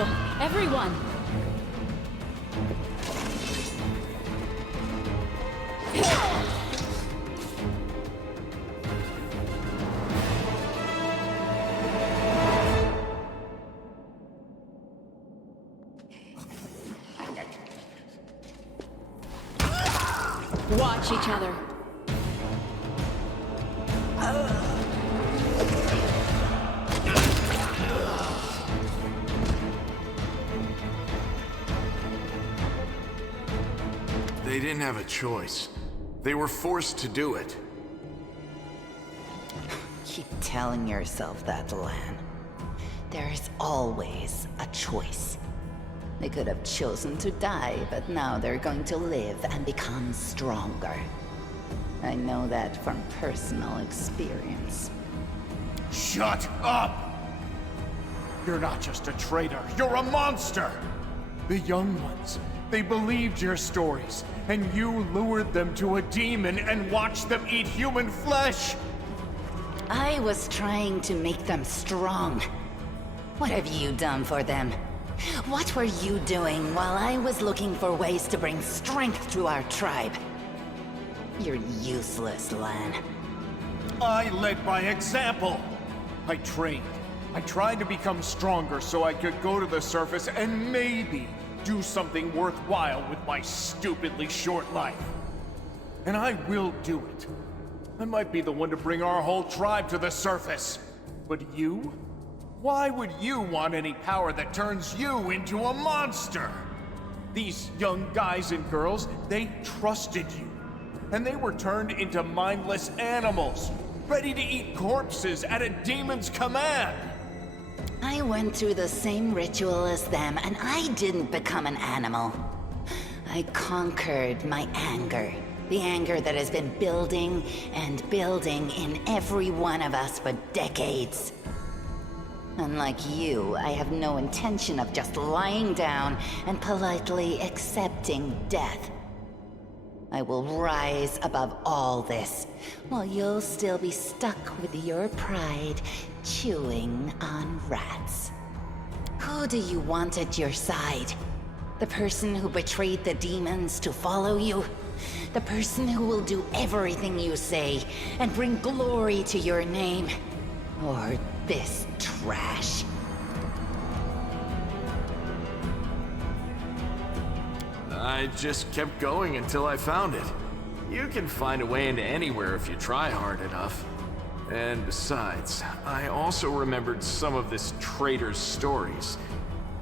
careful, everyone! Watch each other. They didn't have a choice. They were forced to do it. Keep telling yourself that, Lan. There's always a choice. They could have chosen to die, but now they're going to live and become stronger. I know that from personal experience. Shut up! You're not just a traitor, you're a monster! The young ones, they believed your stories, and you lured them to a demon and watched them eat human flesh! I was trying to make them strong. What have you done for them? What were you doing while I was looking for ways to bring strength to our tribe? You're useless, Lan. I led by example! I trained. I tried to become stronger so I could go to the surface and maybe do something worthwhile with my stupidly short life. And I will do it. I might be the one to bring our whole tribe to the surface. But you? Why would you want any power that turns you into a monster? These young guys and girls, they trusted you. And they were turned into mindless animals, ready to eat corpses at a demon's command. I went through the same ritual as them, and I didn't become an animal. I conquered my anger. The anger that has been building and building in every one of us for decades. Unlike you, I have no intention of just lying down and politely accepting death. I will rise above all this, while you'll still be stuck with your pride, chewing on rats. Who do you want at your side? The person who betrayed the demons to follow you? The person who will do everything you say and bring glory to your name? Or this trash? I just kept going until I found it. You can find a way into anywhere if you try hard enough. And besides, I also remembered some of this traitor's stories.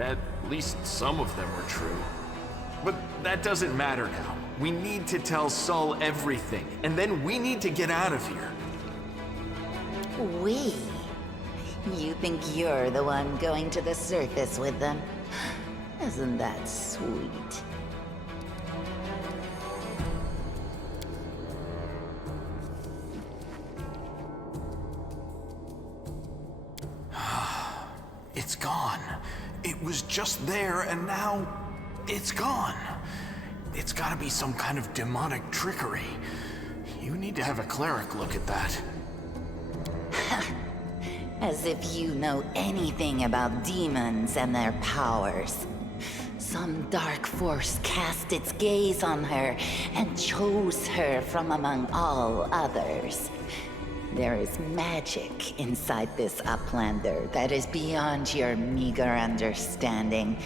At least some of them were true. But that doesn't matter now. We need to tell Sol everything, and then we need to get out of here. We? You think you're the one going to the surface with them? Isn't that sweet? It's gone. It was just there, and now it's gone. It's gotta be some kind of demonic trickery. You need to have a cleric look at that. As if you know anything about demons and their powers. Some dark force cast its gaze on her and chose her from among all others. There is magic inside this Uplander that is beyond your meager understanding.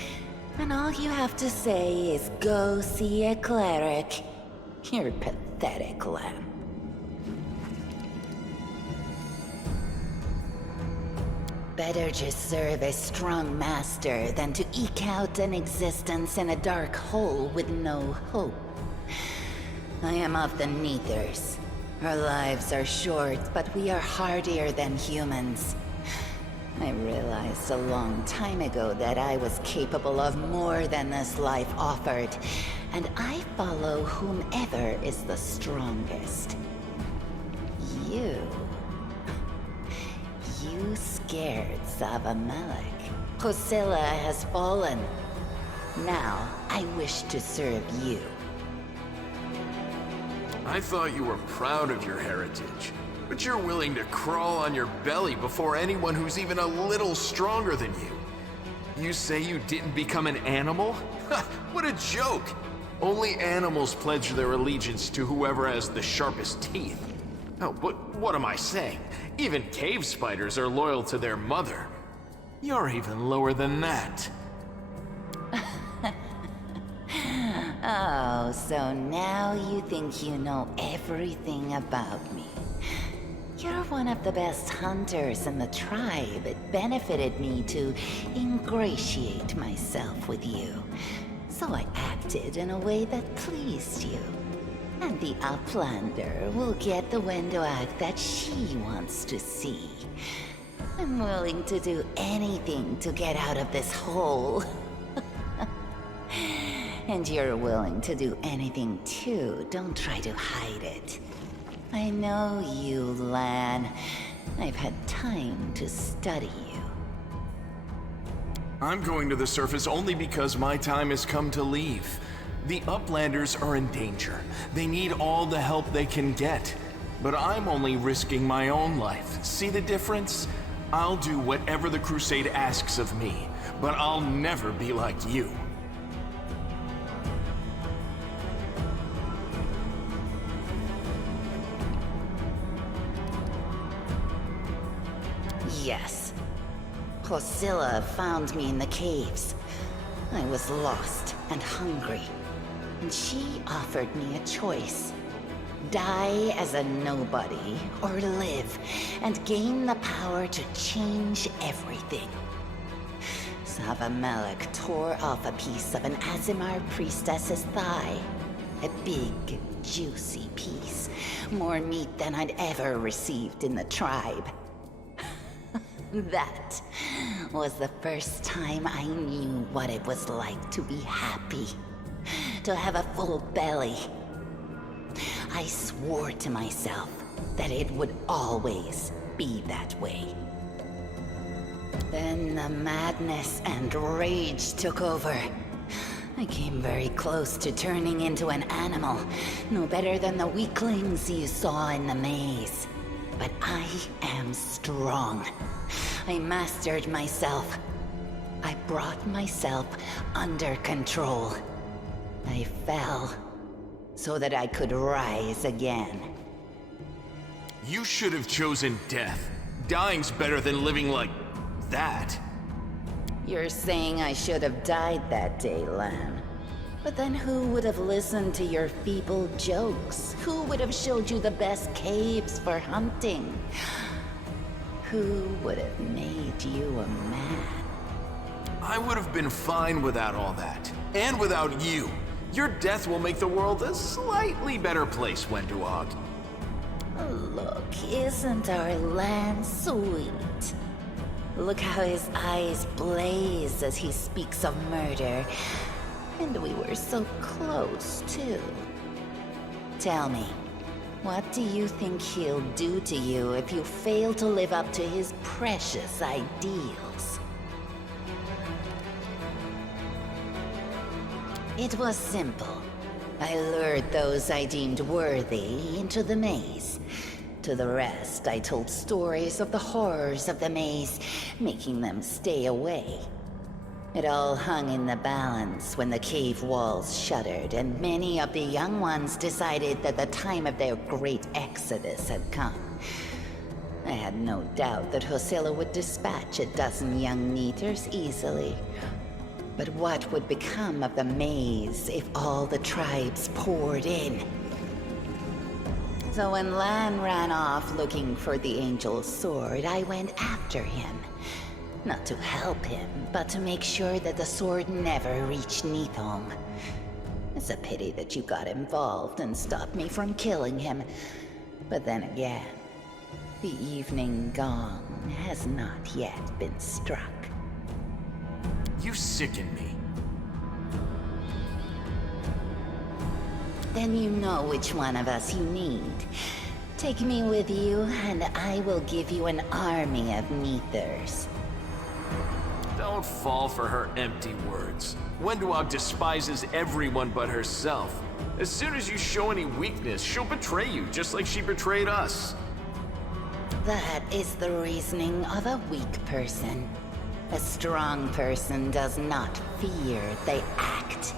And all you have to say is go see a cleric. You're pathetic, Lamb. Better just serve a strong master than to eke out an existence in a dark hole with no hope. I am of the Neithers. Our lives are short, but we are hardier than humans. I realized a long time ago that I was capable of more than this life offered, and I follow whomever is the strongest. You scared Zavamelek. Hosilla has fallen. Now, I wish to serve you. I thought you were proud of your heritage, but you're willing to crawl on your belly before anyone who's even a little stronger than you. You say you didn't become an animal? What a joke! Only animals pledge their allegiance to whoever has the sharpest teeth. Oh, but what am I saying? Even cave spiders are loyal to their mother. You're even lower than that. Oh, so now you think you know everything about me. You're one of the best hunters in the tribe. It benefited me to ingratiate myself with you. So I acted in a way that pleased you. And the Uplander will get the Wendoag that she wants to see. I'm willing to do anything to get out of this hole. And you're willing to do anything too. Don't try to hide it. I know you, Lan. I've had time to study you. I'm going to the surface only because my time has come to leave. The Uplanders are in danger. They need all the help they can get. But I'm only risking my own life. See the difference? I'll do whatever the Crusade asks of me, but I'll never be like you. Yes. Placilla found me in the caves. I was lost and hungry, and she offered me a choice. Die as a nobody, or live and gain the power to change everything. Sava Malak tore off a piece of an Azimar priestess's thigh. A big, juicy piece. More meat than I'd ever received in the tribe. That was the first time I knew what it was like to be happy. To have a full belly. I swore to myself that it would always be that way. Then the madness and rage took over. I came very close to turning into an animal, no better than the weaklings you saw in the maze. But I am strong. I mastered myself. I brought myself under control. I fell so that I could rise again. You should have chosen death. Dying's better than living like that. You're saying I should have died that day, Lan. But then who would have listened to your feeble jokes? Who would have showed you the best caves for hunting? Who would have made you a man? I would have been fine without all that. And without you. Your death will make the world a slightly better place, Wenduog. Look, isn't our Lan sweet? Look how his eyes blaze as he speaks of murder. And we were so close, too. Tell me, what do you think he'll do to you if you fail to live up to his precious ideals? It was simple. I lured those I deemed worthy into the maze. To the rest, I told stories of the horrors of the maze, making them stay away. It all hung in the balance when the cave walls shuttered, and many of the young ones decided that the time of their great exodus had come. I had no doubt that Hosilla would dispatch a dozen young Neaters easily. But what would become of the maze if all the tribes poured in? So when Lan ran off looking for the Angel's sword, I went after him. Not to help him, but to make sure that the sword never reached Neathong. It's a pity that you got involved and stopped me from killing him. But then again, the evening gong has not yet been struck. You sicken me. Then you know which one of us you need. Take me with you, and I will give you an army of Neathers. Don't fall for her empty words. Wenduog despises everyone but herself. As soon as you show any weakness, she'll betray you, just like she betrayed us. That is the reasoning of a weak person. A strong person does not fear, they act.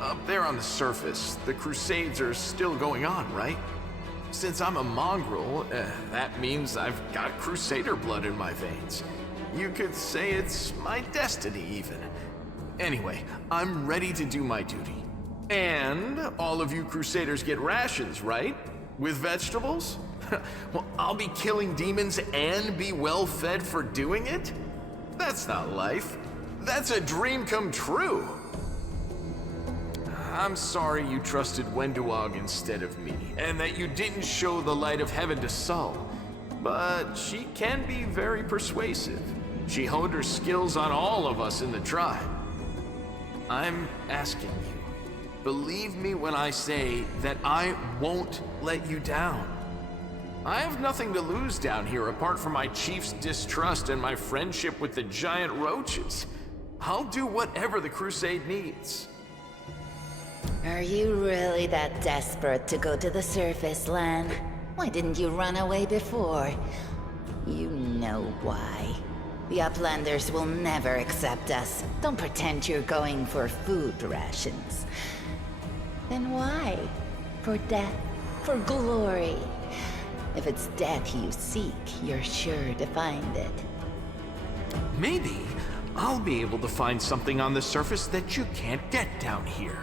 Up there on the surface, the Crusades are still going on, right? Since I'm a mongrel, that means I've got Crusader blood in my veins. You could say it's my destiny, even. Anyway, I'm ready to do my duty. And all of you Crusaders get rations, right? With vegetables? Well, I'll be killing demons and be well fed for doing it? That's not life. That's a dream come true. I'm sorry you trusted Wenduog instead of me, and that you didn't show the light of heaven to Sol. But she can be very persuasive. She honed her skills on all of us in the tribe. I'm asking you, believe me when I say that I won't let you down. I have nothing to lose down here apart from my chief's distrust and my friendship with the giant roaches. I'll do whatever the Crusade needs. Are you really that desperate to go to the surface, Lan? Why didn't you run away before? You know why. The Uplanders will never accept us. Don't pretend you're going for food rations. Then why? For death? For glory? If it's death you seek, you're sure to find it. Maybe I'll be able to find something on the surface that you can't get down here.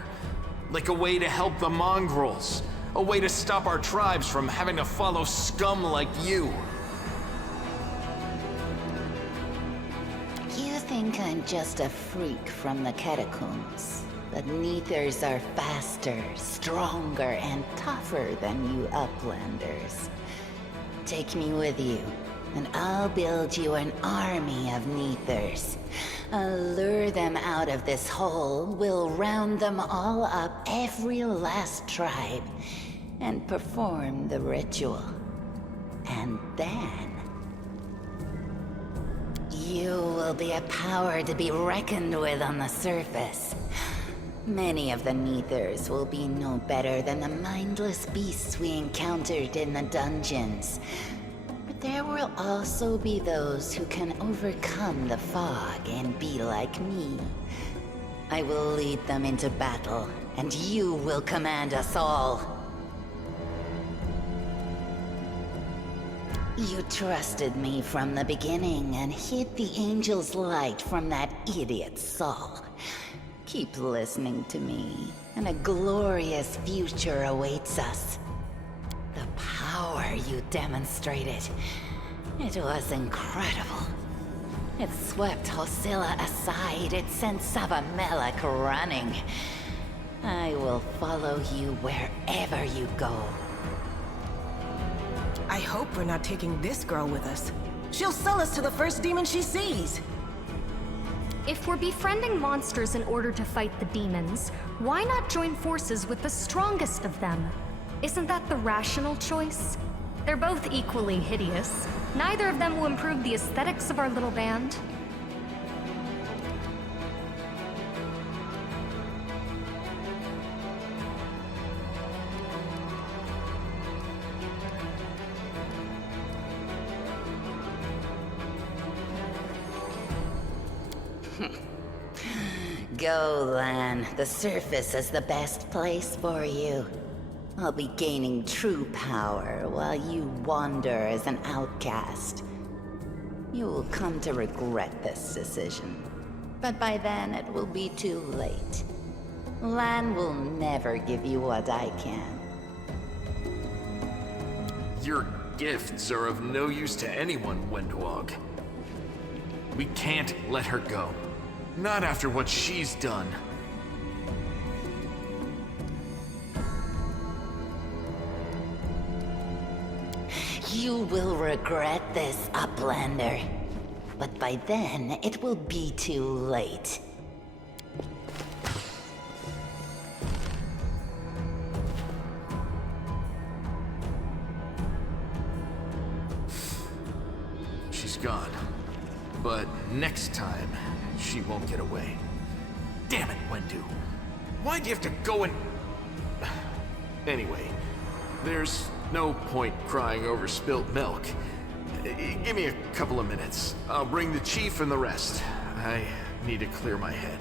Like a way to help the mongrels. A way to stop our tribes from having to follow scum like you. You think I'm just a freak from the catacombs. But Neithers are faster, stronger, and tougher than you Uplanders. Take me with you, and I'll build you an army of Neithers. I'll lure them out of this hole, we'll round them all up, every last tribe, and perform the ritual. And then... you will be a power to be reckoned with on the surface. Many of the Neithers will be no better than the mindless beasts we encountered in the dungeons. But there will also be those who can overcome the fog and be like me. I will lead them into battle, and you will command us all. You trusted me from the beginning and hid the angel's light from that idiot Sol. Keep listening to me, and a glorious future awaits us. The power you demonstrated, it was incredible. It swept Hosilla aside, it sent Savamelek running. I will follow you wherever you go. I hope we're not taking this girl with us. She'll sell us to the first demon she sees. If we're befriending monsters in order to fight the demons, why not join forces with the strongest of them? Isn't that the rational choice? They're both equally hideous. Neither of them will improve the aesthetics of our little band. Go, Lan. The surface is the best place for you. I'll be gaining true power while you wander as an outcast. You will come to regret this decision. But by then, it will be too late. Lan will never give you what I can. Your gifts are of no use to anyone, Wenduog. We can't let her go. Not after what she's done. You will regret this, Uplander. But by then, it will be too late. She's gone. But next time, she won't get away. Damn it, Wendu. Why'd you have to go and... Anyway, there's No point crying over spilt milk. Give me a couple of minutes. I'll bring the chief and the rest. I need to clear my head.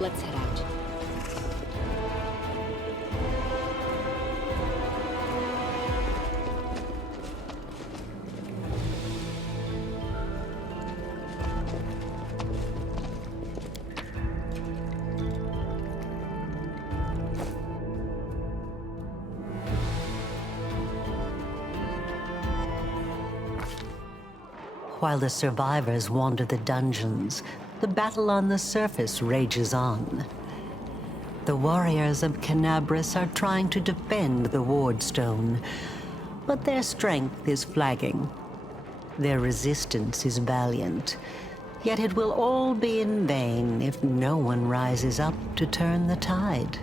Let's head out. While the survivors wander the dungeons, the battle on the surface rages on. The warriors of Canabras are trying to defend the Wardstone, but their strength is flagging. Their resistance is valiant, yet it will all be in vain if no one rises up to turn the tide.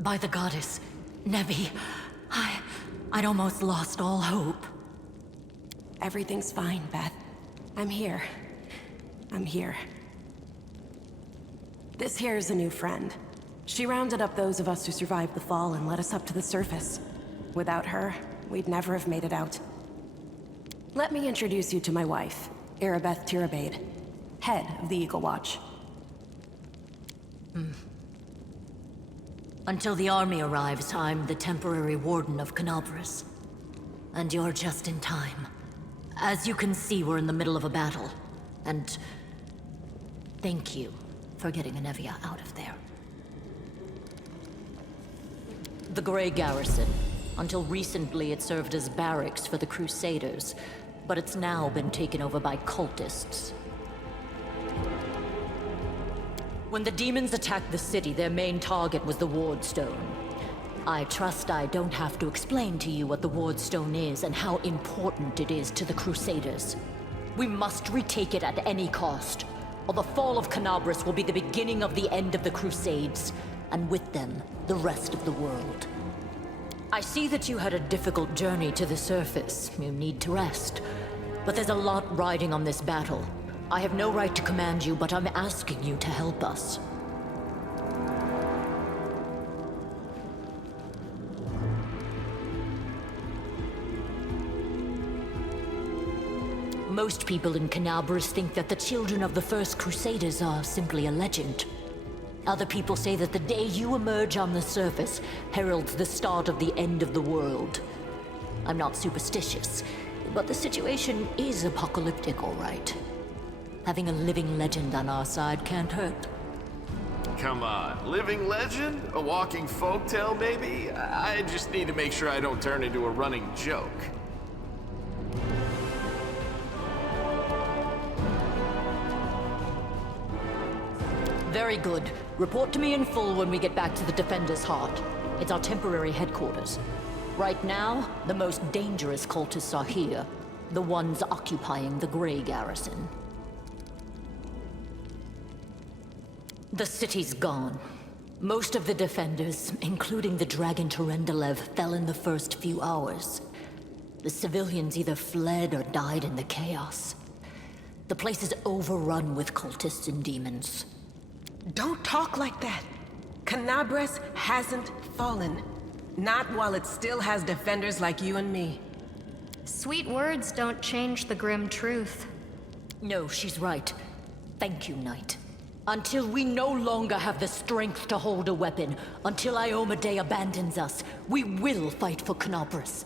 By the goddess, Nevi, I'd almost lost all hope. Everything's fine, Beth. I'm here. I'm here. This here is a new friend. She rounded up those of us who survived the fall and led us up to the surface. Without her, we'd never have made it out. Let me introduce you to my wife, Arabeth Tirabade, head of the Eagle Watch. Until the army arrives, I'm the temporary warden of Canobras. And you're just in time. As you can see, we're in the middle of a battle. And thank you for getting Anevia out of there. The Grey Garrison. Until recently, it served as barracks for the Crusaders, but it's now been taken over by cultists. When the demons attacked the city, their main target was the Ward Stone. I trust I don't have to explain to you what the Ward Stone is and how important it is to the Crusaders. We must retake it at any cost, or the fall of Canobras will be the beginning of the end of the Crusades, and with them, the rest of the world. I see that you had a difficult journey to the surface. You need to rest. But there's a lot riding on this battle. I have no right to command you, but I'm asking you to help us. Most people in Canobras think that the children of the first Crusaders are simply a legend. Other people say that the day you emerge on the surface heralds the start of the end of the world. I'm not superstitious, but the situation is apocalyptic, all right. Having a living legend on our side can't hurt. Come on, living legend? A walking folktale, maybe? I just need to make sure I don't turn into a running joke. Very good. Report to me in full when we get back to the Defender's Heart. It's our temporary headquarters. Right now, the most dangerous cultists are here. The ones occupying the Grey Garrison. The city's gone. Most of the defenders, including the Dragon Terendelev, fell in the first few hours. The civilians either fled or died in the chaos. The place is overrun with cultists and demons. Don't talk like that. Canobras hasn't fallen. Not while it still has defenders like you and me. Sweet words don't change the grim truth. No, she's right. Thank you, Knight. Until we no longer have the strength to hold a weapon, until Iomedae abandons us, we will fight for Canobras.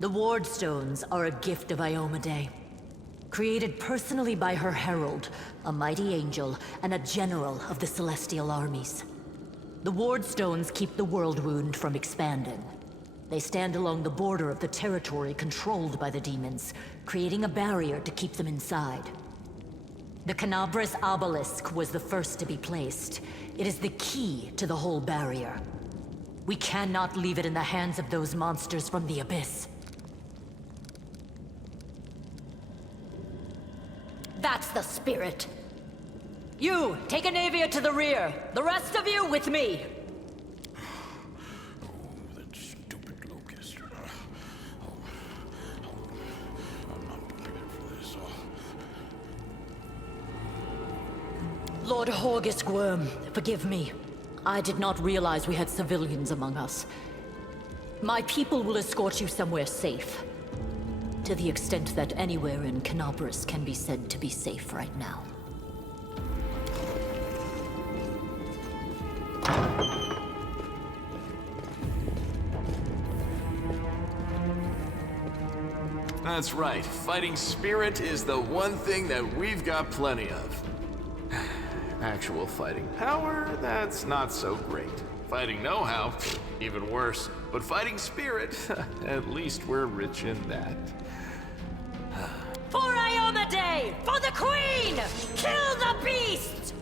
The Ward Stones are a gift of Iomedae. Created personally by her herald, a mighty angel, and a general of the Celestial armies. The Ward Stones keep the World Wound from expanding. They stand along the border of the territory controlled by the demons, creating a barrier to keep them inside. The Canobras Obelisk was the first to be placed. It is the key to the whole barrier. We cannot leave it in the hands of those monsters from the Abyss. That's the spirit. You, take Anevia to the rear. The rest of you with me. Oh, that stupid locust. I'm not prepared for this. Lord Horgus Worm, forgive me. I did not realize we had civilians among us. My people will escort you somewhere safe. To the extent that anywhere in Canobras can be said to be safe right now. That's right. Fighting spirit is the one thing that we've got plenty of. Actual fighting power, that's not so great. Fighting know-how, even worse. But fighting spirit, at least we're rich in that. For Iomedae! For the Queen! Kill the beast!